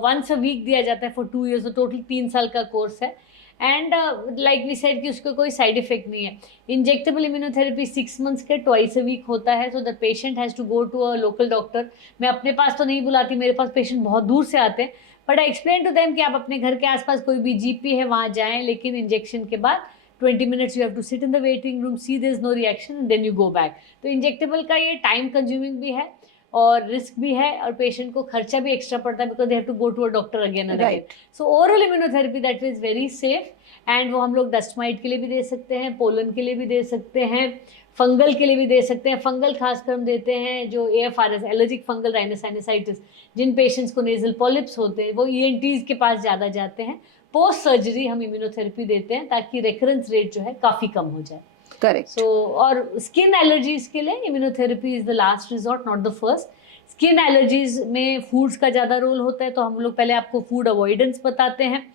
वंस अ वीक दिया जाता है फॉर 2 years। तो टोटल 3 साल का कोर्स है, एंड लाइक वी सेड कि उसको कोई साइड इफेक्ट नहीं है। इंजेक्टेबल इम्यूनोथेरेपी 6 months के ट्वाइस अ वीक होता है, so the patient has to go to a local doctor. मैं अपने पास तो नहीं बुलाती, मेरे पास पेशेंट बहुत दूर से आते हैं, but I explain to them कि आप अपने घर के आसपास कोई भी जीपी है वहाँ जाएं, लेकिन इंजेक्शन के बाद 20 minutes you have to sit in the waiting room, see there is no reaction and then you go back. तो इंजेक्टेबल का ये टाइम कंज्यूमिंग भी है और रिस्क भी है, और पेशेंट को खर्चा भी एक्स्ट्रा पड़ता है because they have to go to a doctor again and again. So oral immunotherapy that is very safe, and वो हम लोग डस्ट माइट के लिए भी दे सकते हैं, पोलन के लिए भी दे सकते हैं, फंगल के लिए भी दे सकते हैं। फंगल खासकर हम देते हैं जो AFRS, एलर्जिक फंगल राइनोसाइनसाइटिस, जिन पेशेंट्स को नेजल पॉलिप्स होते हैं वो ENTs के पास ज़्यादा जाते हैं। पोस्ट सर्जरी हम इम्यूनोथेरेपी देते हैं ताकि रेकरेंस रेट जो है काफ़ी कम हो जाए। करेक्ट। सो और स्किन एलर्जीज के लिए immunotherapy is the last resort, not the first. Skin allergies में फूड्स का ज़्यादा रोल होता है, तो हम लोग पहले आपको फूड अवॉइडेंस बताते हैं,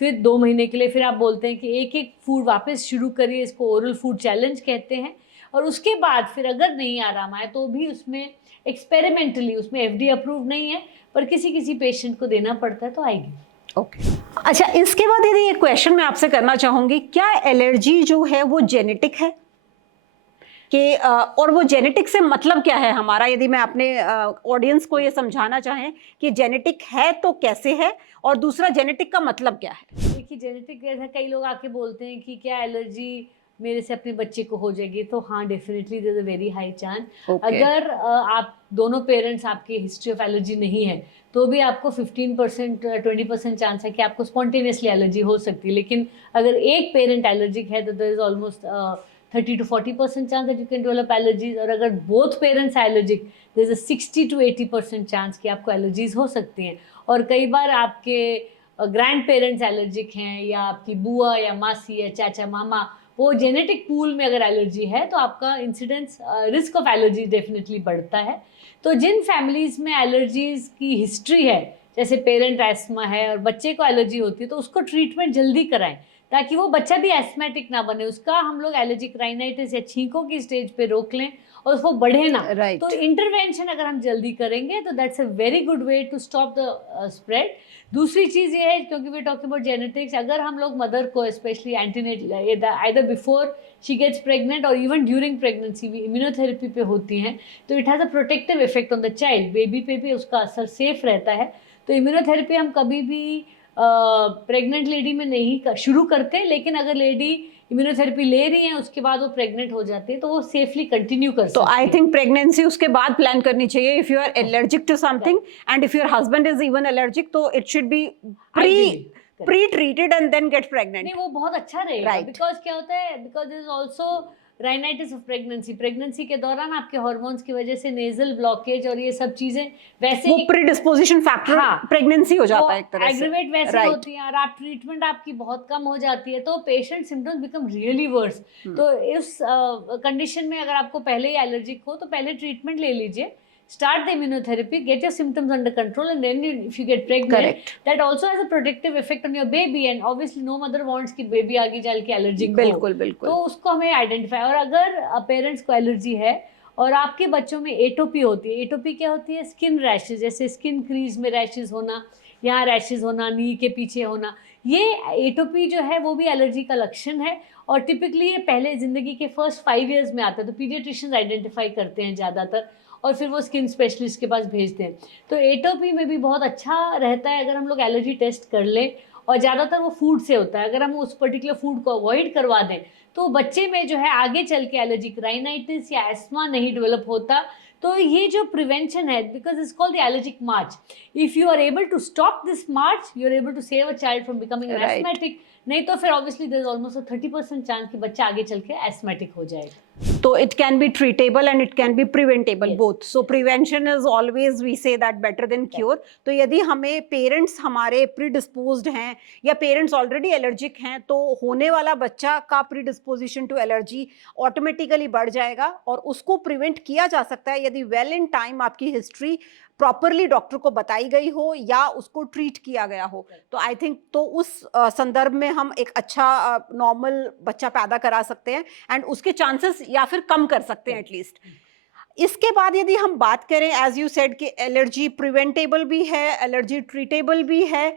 फिर 2 महीने के लिए फिर आप बोलते हैं कि एक एक फूड वापस शुरू करिए, इसको ओरल फूड चैलेंज कहते हैं। और उसके बाद फिर अगर नहीं आराम आए तो भी उसमें एक्सपेरिमेंटली, उसमें FDA अप्रूव नहीं है पर किसी किसी पेशेंट को देना पड़ता है तो आएगी। ओके अच्छा, इसके बाद यदि एक क्वेश्चन मैं आपसे करना चाहूंगी, क्या एलर्जी जो है वो जेनेटिक है कि और वो जेनेटिक से मतलब क्या है हमारा, यदि मैं अपने ऑडियंस को ये समझाना चाहें कि जेनेटिक है तो कैसे है, और दूसरा जेनेटिक का मतलब क्या है? देखिए जेनेटिक जैसा कई लोग आके बोलते हैं कि क्या एलर्जी मेरे से अपने बच्चे को हो जाएगी, तो हाँ definitely there is a very high chance. अगर आप दोनों पेरेंट्स आपके हिस्ट्री ऑफ एलर्जी नहीं है तो भी आपको 15% 20% चांस है कि आपको स्पॉन्टेनियसली एलर्जी हो सकती है। लेकिन अगर एक पेरेंट एलर्जिक है तो there is almost 30 to 40% chance that you can develop allergies, और अगर both parents allergic there is a 60 to 80% chance कि आपको एलर्जीज हो सकती हैं। और कई बार आपके ग्रैंड पेरेंट्स एलर्जिक हैं, या आपकी बुआ या मासी या चाचा मामा, वो जेनेटिक पूल में अगर एलर्जी है तो आपका incidence risk of allergy definitely बढ़ता है। तो जिन फैमिलीज़ में एलर्जीज़ की हिस्ट्री है, जैसे पेरेंट एस्थमा है और बच्चे को एलर्जी होती है, तो उसको ट्रीटमेंट जल्दी कराएं ताकि वो बच्चा भी एस्थमेटिक ना बने, उसका हम लोग एलर्जिक राइनाइटिस या छींकों की स्टेज पे रोक लें और उसको बढ़े ना। तो इंटरवेंशन अगर हम जल्दी करेंगे तो that's a very good way to stop the spread. दूसरी चीज़ ये है, क्योंकि वी टॉकिंग अबाउट जेनेटिक्स, अगर हम लोग मदर को specially antenatal either before she gets pregnant और इवन ड्यूरिंग प्रेगनेंसी भी इम्यूनोथेरेपी पे होती हैं, तो it has a protective effect on the child, baby पे भी उसका असर सेफ रहता है। तो इम्यूनोथेरेपी हम कभी भी प्रेग्नेंट लेडी में नहीं शुरू करते, लेकिन अगर लेडी इम्यूनोथेरेपी ले रही है उसके बाद वो प्रेग्नेंट हो जाती है तो वो सेफली कंटिन्यू कर सकती है। तो आई थिंक प्रेगनेंसी उसके बाद प्लान करनी चाहिए if you are allergic to something, and if your husband is even allergic तो it should be pre treated and then get pregnant. नहीं, वो बहुत अच्छा रहेगा, बिकॉज क्या होता है, because there is also rhinitis of pregnancy के दौरान आपके हार्मोन्स की वजह से नेजल ब्लॉकेज और ये सब चीजें वैसे वो प्रीडिस्पोजिशन फैक्टर प्रेगनेंसी हो जाता है एक तरह से, एग्रीवेट वैसे होती है, और आप ट्रीटमेंट आपकी बहुत कम हो जाती है तो patient symptoms become really worse. तो इस कंडीशन में अगर आपको पहले ही एलर्जिक हो तो पहले ट्रीटमेंट ले लीजिए, start the immunotherapy, get your symptoms under control, and then if you get pregnant, that also has a protective effect on your baby, and obviously no mother wants कि baby आगे चल के allergic हो। बिल्कुल बिल्कुल। तो उसको हमें आइडेंटिफाई, और अगर पेरेंट्स को एलर्जी है और आपके बच्चों में एटोपी होती है, एटोपी क्या होती है, स्किन रैशेज, जैसे स्किन क्रीज में रैशेज होना, यहाँ रैशेज होना, नी के पीछे होना, ये एटोपी जो है वो भी एलर्जी का लक्षण है। और टिपिकली ये पहले ज़िंदगी के फर्स्ट 5 years में आता है, तो पीडियाट्रिशियंस आइडेंटिफाई करते हैं ज़्यादातर और फिर वो स्किन स्पेशलिस्ट के पास भेजते हैं। तो एटोपी में भी बहुत अच्छा रहता है अगर हम लोग एलर्जी टेस्ट कर लें, और ज़्यादातर वो फूड से होता है, अगर हम उस पर्टिकुलर फूड को अवॉइड करवा दें तो बच्चे में जो है आगे चल के एलर्जिक राइनाइटिस या एस्थमा नहीं डेवलप होता। तो ये जो प्रिवेंशन है, because it's called the allergic march, if you are able to stop this march you are able to save a child from becoming an asthmatic. नहीं तो फिर obviously there is almost 30% chance कि बच्चा आगे चल के asthmatic हो जाएगा। तो it can be treatable and it can be preventable, both. So prevention is always, we say that, better than cure. तो यदि हमें पेरेंट्स हमारे प्रीडिस्पोज्ड हैं या पेरेंट्स ऑलरेडी एलर्जिक हैं तो होने वाला बच्चा का प्रीडिस्पोजिशन टू एलर्जी ऑटोमेटिकली बढ़ जाएगा, और उसको प्रिवेंट किया जा सकता है यदि वेल इन टाइम आपकी हिस्ट्री प्रॉपरली डॉक्टर को बताई गई हो या उसको ट्रीट किया गया हो। तो आई थिंक तो उस संदर्भ में हम एक अच्छा नॉर्मल बच्चा पैदा करा सकते हैं एंड उसके चांसेस या फिर कम कर सकते हैं एटलीस्ट। इसके बाद यदि हम बात करें, एज यू सेड कि एलर्जी प्रिवेंटेबल भी है, एलर्जी ट्रीटेबल भी है,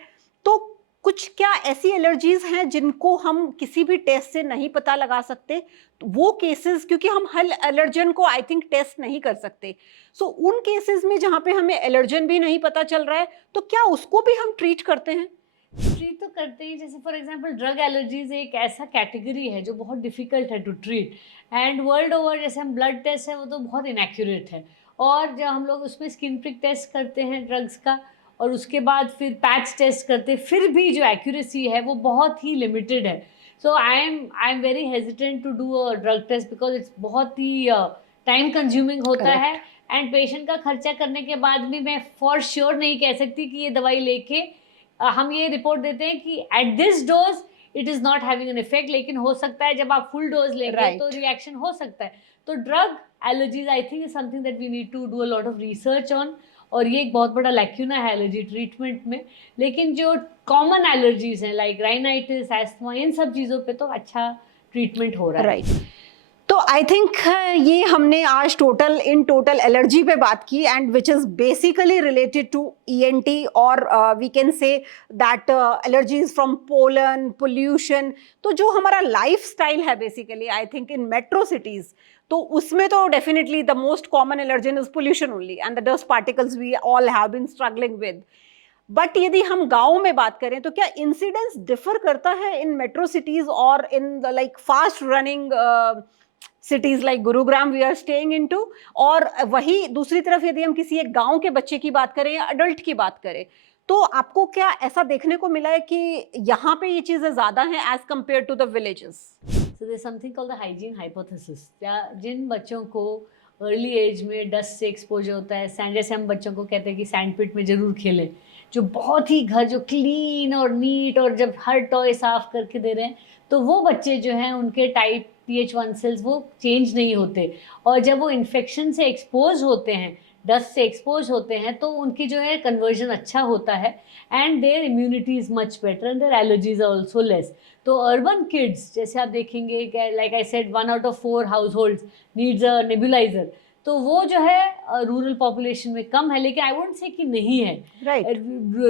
तो कुछ क्या ऐसी एलर्जीज हैं जिनको हम किसी भी टेस्ट से नहीं पता लगा सकते? तो वो केसेस, क्योंकि हम हर एलर्जन को आई थिंक टेस्ट नहीं कर सकते, सो उन केसेस में जहाँ पे हमें एलर्जन भी नहीं पता चल रहा है, तो क्या उसको भी हम ट्रीट करते हैं? ट्रीट तो करते हैं, जैसे फॉर एग्जांपल ड्रग एलर्जीज एक ऐसा कैटेगरी है जो बहुत डिफिकल्ट है to treat, and world over जैसे हम ब्लड टेस्ट है वो तो बहुत इनएक्यूरेट है, और जब हम लोग उसमें स्किन प्रिक टेस्ट करते हैं ड्रग्स का, और उसके बाद फिर पैच टेस्ट करते हैं, फिर भी जो एक्यूरेसी है वो बहुत ही लिमिटेड है. So I am very hesitant to do a drug test because it's बहुत ही टाइम कंज्यूमिंग होता Correct. है, एंड पेशेंट का खर्चा करने के बाद भी मैं फॉर श्योर नहीं कह सकती कि ये दवाई लेके हम ये रिपोर्ट देते हैं कि at this dose it is not having an effect, लेकिन हो सकता है जब आप फुल डोज लेंगे Right. तो रिएक्शन हो सकता है. तो drug allergies I think is something that we need to do a lot of research on, और ये एक बहुत बड़ा लैक्यूना है एलर्जी ट्रीटमेंट में. लेकिन जो कॉमन एलर्जीज हैं लाइक राइनाइटिस, एस्थमा, इन सब चीज़ों पे तो अच्छा ट्रीटमेंट हो रहा है. राइट. तो आई थिंक ये हमने आज टोटल एलर्जी पे बात की, and which is basically related to ENT, और we can say that allergies from pollen, pollution. तो जो हमारा लाइफस्टाइल है basically, I think in metro cities, तो उसमें तो definitely the most common allergen is pollution only, and the dust particles we all have been struggling with. But यदि हम गाँव में बात करें तो क्या इंसिडेंस डिफर करता है इन मेट्रो सिटीज और in the like fast running cities like Gurugram we are staying into? और वही दूसरी तरफ यदि हम किसी एक गांव के बच्चे की बात करें या अडल्ट की बात करें, तो आपको क्या ऐसा देखने को मिला है कि यहाँ पे ये चीजें ज्यादा हैं as compared to the villages? So there's something called the hygiene hypothesis. जिन बच्चों को अर्ली एज में डस्ट से एक्सपोजर होता है, सैंड, जैसे हम बच्चों को कहते हैं कि सैंड पिट में ज़रूर खेलें, जो बहुत ही घर जो क्लीन और नीट, और जब हर टॉय साफ करके दे रहे हैं, तो वो बच्चे जो हैं उनके टाइप TH1 सेल्स वो चेंज नहीं होते, और जब वो इन्फेक्शन से एक्सपोज होते हैं, डस्ट से एक्सपोज होते हैं, तो उनकी जो है कन्वर्जन अच्छा होता है, and their immunity is much better, and their allergies are also less. तो अर्बन किड्स जैसे आप देखेंगे, like I said 1 out of 4 house needs a nebuliser, तो वो जो है रूरल पॉपुलेशन में कम है, लेकिन आई वोंट से कि नहीं है. राइट.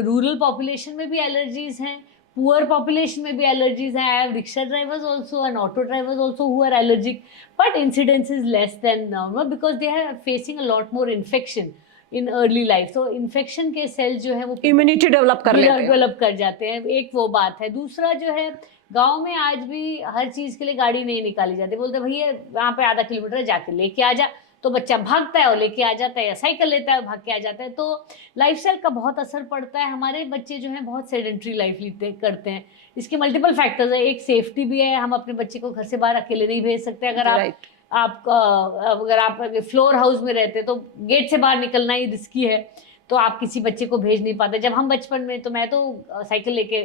रूरल पॉपुलेशन में भी एलर्जीज हैं, पुअर पॉपुलेशन में भी एलर्जीज हैं. I have rickshaw drivers also and auto drivers also who are allergic, but incidence is less than normal because they are facing a lot more infection in early life. तो infection के cells जो है वो immunity develop कर लेते हैं. Develop कर जाते हैं. एक वो बात है. दूसरा जो है, गांव में आज भी हर चीज़ के लिए गाड़ी नहीं निकाली जाती. बोलते भैया वहाँ पे आधा किलोमीटर जाके लेके आ जा, तो बच्चा भागता है और लेके आ जाता है, या साइकिल लेता है और भाग के आ जाता है. तो लाइफस्टाइल का बहुत असर पड़ता है. हमारे बच्चे जो हैं बहुत सेडेंट्री लाइफ करते हैं. इसके मल्टीपल फैक्टर्स है. एक सेफ्टी भी है, हम अपने बच्चे को घर से बाहर अकेले नहीं भेज सकते. अगर अगर आप फ्लोर हाउस में रहते हैं तो गेट से बाहर निकलना ही रिस्की है, तो आप किसी बच्चे को भेज नहीं पाते. जब हम बचपन में, तो मैं तो साइकिल लेके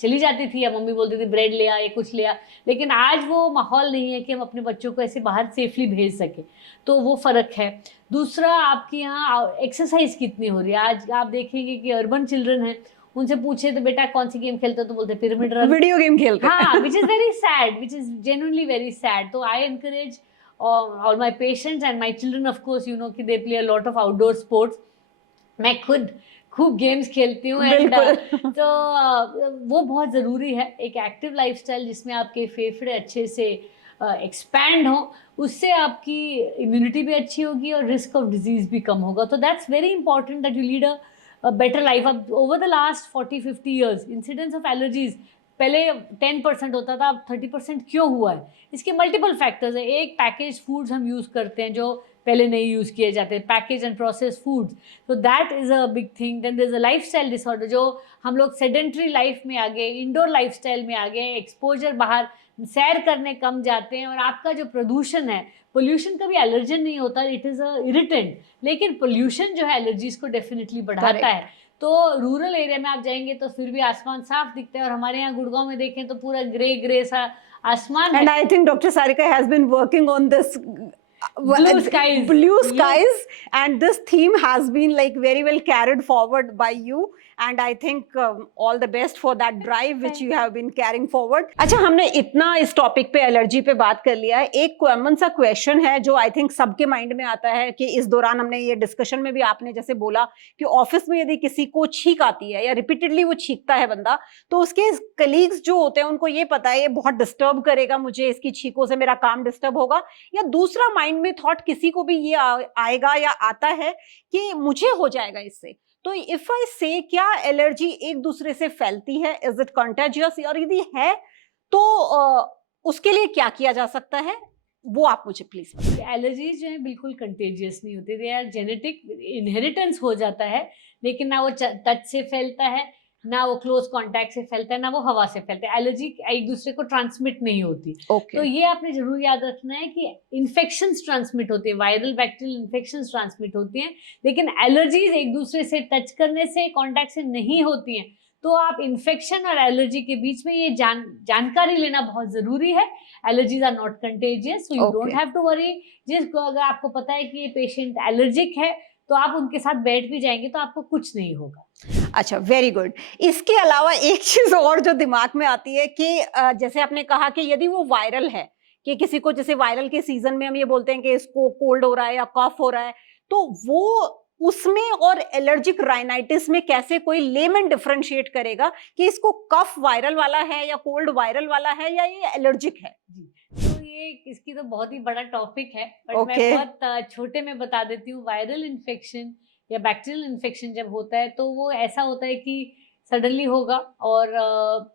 चली जाती थी, या मम्मी बोलती थी ब्रेड ले आ या कुछ ले आ. लेकिन आज वो माहौल नहीं है कि हम अपने बच्चों को ऐसे बाहर सेफली भेज सकें, तो वो फ़र्क है. दूसरा, आपके यहाँ एक्सरसाइज कितनी हो रही है. आज आप देखेंगे कि अर्बन चिल्ड्रन हैं, उनसे पूछे तो बेटा कौन सी गेम खेलते हो, तो बोलते पिरामिड रन, वीडियो गेम खेलते हैं. हाँ, which is very sad, which is genuinely very sad. तो I encourage all my patients and my children, of course, you know कि they play a lot of outdoor sports. मैं खुद खूब games खेलती हूँ, एंड तो वो बहुत ज़रूरी है. एक एक्टिव लाइफस्टाइल जिसमें आपके फेफड़े अच्छे से एक्सपैंड हों, उससे आपकी इम्यूनिटी भी अच्छी होगी और रिस्क ऑफ डिजीज़ भी कम होगा. तो that's very important that you lead a better life. अब over the last 40-50 years incidence of allergies पहले 10% होता था, अब 30% क्यों हुआ है? इसके मल्टीपल फैक्टर्स है. एक, पैकेज फूड्स हम यूज़ करते हैं जो पहले नहीं यूज़ किए जाते, पैकेज एंड प्रोसेस फूड्स, तो that is a big thing. Then there is a lifestyle disorder, जो हम लोग सेडेंट्री लाइफ में आ गए, इंडोर लाइफस्टाइल में आ गए, एक्सपोजर, बाहर सैर करने कम जाते हैं. और आपका जो प्रदूषण है, पोल्यूशन कभी एलर्जन नहीं होता, इट इज़ अ इरिटेंट, लेकिन पोल्यूशन जो है एलर्जीज को डेफिनेटली बढ़ाता है. तो रूरल एरिया में आप जाएंगे तो फिर भी आसमान साफ दिखता है, और हमारे यहाँ गुड़गांव में देखें तो पूरा ग्रे सा आसमान है. And I think Dr. Sarika has been working on this blue skies, and this theme has been like very well carried forward by you, and I think all the best for that drive which you have been carrying forward. अच्छा, हमने इतना इस topic पे allergy पे बात कर लिया है. एक कॉमन सा क्वेश्चन है जो आई थिंक सबके माइंड में आता है कि इस दौरान हमने ये डिस्कशन में भी आपने जैसे बोला कि ऑफिस में यदि किसी को छींक आती है या रिपीटेडली वो छींकता है बंदा, तो उसके कलीग्स जो होते हैं उनको ये पता है ये बहुत डिस्टर्ब करेगा मुझे, इसकी छींकों से मेरा काम डिस्टर्ब होगा, या दूसरा माइंड में थॉट किसी को भी ये आएगा या आता है कि मुझे हो जाएगा इससे. तो इफ आई से क्या एलर्जी एक दूसरे से फैलती है, इज इट कंटेजियस, और यदि है तो उसके लिए क्या किया जा सकता है, वो आप मुझे प्लीज बताइए. एलर्जीज जो है बिल्कुल कंटेजियस नहीं होती, दे आर जेनेटिक, इनहेरिटेंस हो जाता है, लेकिन ना वो टच से फैलता है, ना वो क्लोज कांटेक्ट से फैलता है, ना वो हवा से फैलता है. एलर्जी एक दूसरे को ट्रांसमिट नहीं होती. Okay. तो ये आपने जरूर याद रखना है कि इन्फेक्शंस ट्रांसमिट होते हैं, वायरल बैक्टीरियल इन्फेक्शंस ट्रांसमिट होती हैं, लेकिन एलर्जीज एक दूसरे से टच करने से, कांटेक्ट से नहीं होती हैं. तो आप इन्फेक्शन और एलर्जी के बीच में ये जानकारी लेना बहुत जरूरी है. Allergies are not contagious, so you don't have to worry. जिसको अगर आपको पता है कि ये पेशेंट एलर्जिक है तो आप उनके साथ बैठ भी जाएंगे तो आपको कुछ नहीं होगा. अच्छा, वेरी गुड. इसके अलावा एक चीज और जो दिमाग में आती है कि जैसे आपने कहा कि यदि वो वायरल है, कि किसी को जैसे वायरल के सीजन में हम ये बोलते हैं कि इसको कोल्ड हो रहा है या कफ हो रहा है, तो वो उसमें और एलर्जिक राइनाइटिस में कैसे कोई लेमन डिफरेंशिएट करेगा कि इसको कफ वायरल वाला है या कोल्ड वायरल वाला है या ये एलर्जिक है. तो ये इसकी तो बहुत ही बड़ा टॉपिक है, बट Okay. मैं बहुत छोटे में बता देती हूँ. वायरल इन्फेक्शन या बैक्टीरियल इन्फेक्शन जब होता है तो वो ऐसा होता है कि सडनली होगा और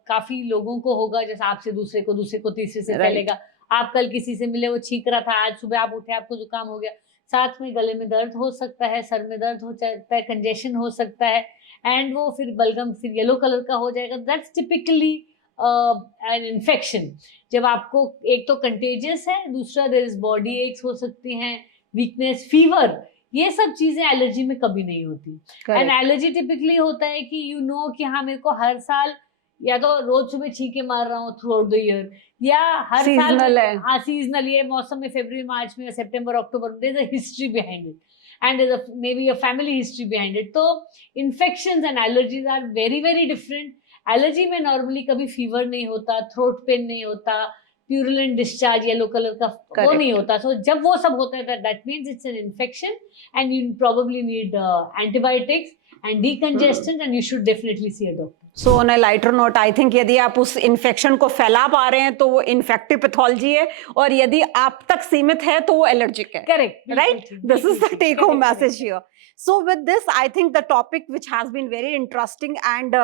काफी लोगों को होगा, जैसे आपसे दूसरे को तीसरे से Right. फैलेगा. आप कल किसी से मिले, वो छींक रहा था, आज सुबह आप उठे आपको जुकाम हो गया, साथ में गले में दर्द हो सकता है, सर में दर्द हो सकता है, कंजेशन हो सकता है, एंड वो फिर बलगम फिर येलो कलर का हो जाएगा. That's typically an infection. जब आपको एक तो कंटेजियस है, दूसरा देयर इज बॉडी एक्स हो सकती हैं, वीकनेस, फीवर, ये सब चीजें एलर्जी में कभी नहीं होती. एंड एलर्जी टिपिकली होता है कि यू नो कि हाँ मेरे को हर साल या तो रोज सुबह छींके मार रहा हूँ थ्रू आउट द ईयर, या हर Seasonal साल है. हाँ सीजनल, ये मौसम में फरवरी मार्च में, सितंबर अक्टूबर में, there is a history behind it and there is maybe a family history behind it. तो infections and allergies are very very different. Allergy में नॉर्मली कभी फीवर नहीं होता, थ्रोट पेन नहीं होता, प्यूरुलेंट डिस्चार्ज येलो कलर का वो नहीं होता. सो जब वो सब होता है that means it's an infection and you probably need antibiotics and decongestant and you should definitely see a doctor. So on a lighter note, I think यदि आप उस इन्फेक्शन को फैला पा रहे हैं तो वो इन्फेक्टिव पैथोलॉजी है, और यदि आप तक सीमित है तो वो एलर्जिक है. Correct, Right? This is the take home message here. So with this, I think the topic which has been very interesting and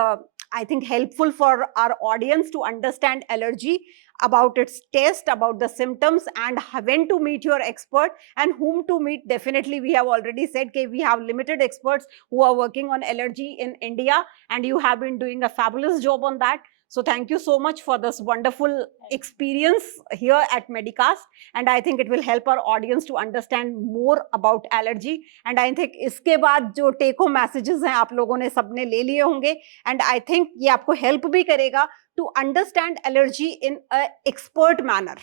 I think helpful for our audience to understand allergy, about its test, about the symptoms, and when to meet your expert and whom to meet. Definitely, we have already said that we have limited experts who are working on allergy in India, and you have been doing a fabulous job on that. So thank you so much for this wonderful experience here at Medicast, and I think it will help our audience to understand more about allergy. And I think इसके बाद जो take home messages हैं आप लोगों ने सबने ले लिए होंगे, and I think ये आपको help भी करेगा to understand allergy in a expert manner.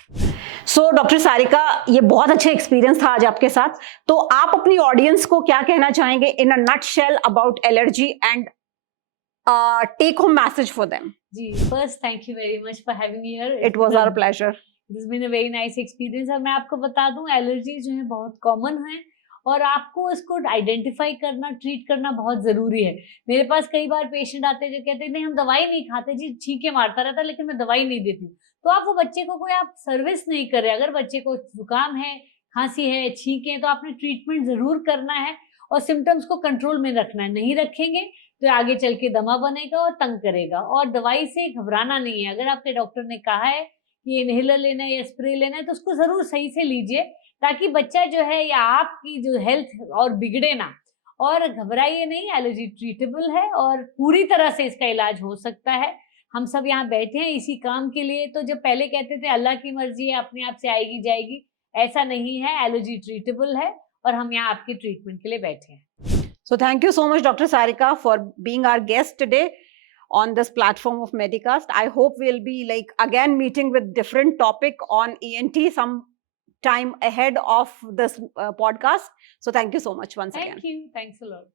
So doctor Sarika, ये बहुत अच्छा एक्सपीरियंस था आज आपके साथ. तो आप अपनी ऑडियंस को क्या कहना चाहेंगे in a nutshell about allergy and take home message for them? Ji, first thank you very much for having me here. It was our pleasure. It has been a very nice experience. और मैं आपको बता दूं, allergy जो है बहुत common है और आपको इसको आइडेंटिफाई करना, ट्रीट करना बहुत जरूरी है. मेरे पास कई बार पेशेंट आते हैं जो कहते हैं नहीं हम दवाई नहीं खाते जी, छींके मारता रहता लेकिन मैं दवाई नहीं देती हूँ. तो आप वो बच्चे को कोई आप सर्विस नहीं कर रहे. अगर बच्चे को जुकाम है, खांसी है, छींके, तो आपने ट्रीटमेंट जरूर करना है और सिम्टम्स को कंट्रोल में रखना है. नहीं रखेंगे तो आगे चल के दमा बनेगा और तंग करेगा. और दवाई से घबराना नहीं है. अगर आपके डॉक्टर ने कहा है कि इनहेलर लेना है या स्प्रे लेना है तो उसको जरूर सही से लीजिए, ताकि बच्चा जो है या आपकी जो हेल्थ और बिगड़े ना. और घबराइए नहीं, एलर्जी ट्रीटेबल है और पूरी तरह से इसका इलाज हो सकता है. हम सब यहाँ बैठे हैं इसी काम के लिए. तो जब पहले कहते थे अल्लाह की मर्जी है, अपने आप से आएगी जाएगी, ऐसा नहीं है. एलर्जी ट्रीटेबल है और हम यहाँ आपके ट्रीटमेंट के लिए बैठे हैं. So thank you so much, Dr. Sarika, for being our guest today on this platform of Medicast. I hope we'll be again meeting with different topic on ENT some time ahead of this podcast. So thank you so much once again. Thank you. Thanks a lot.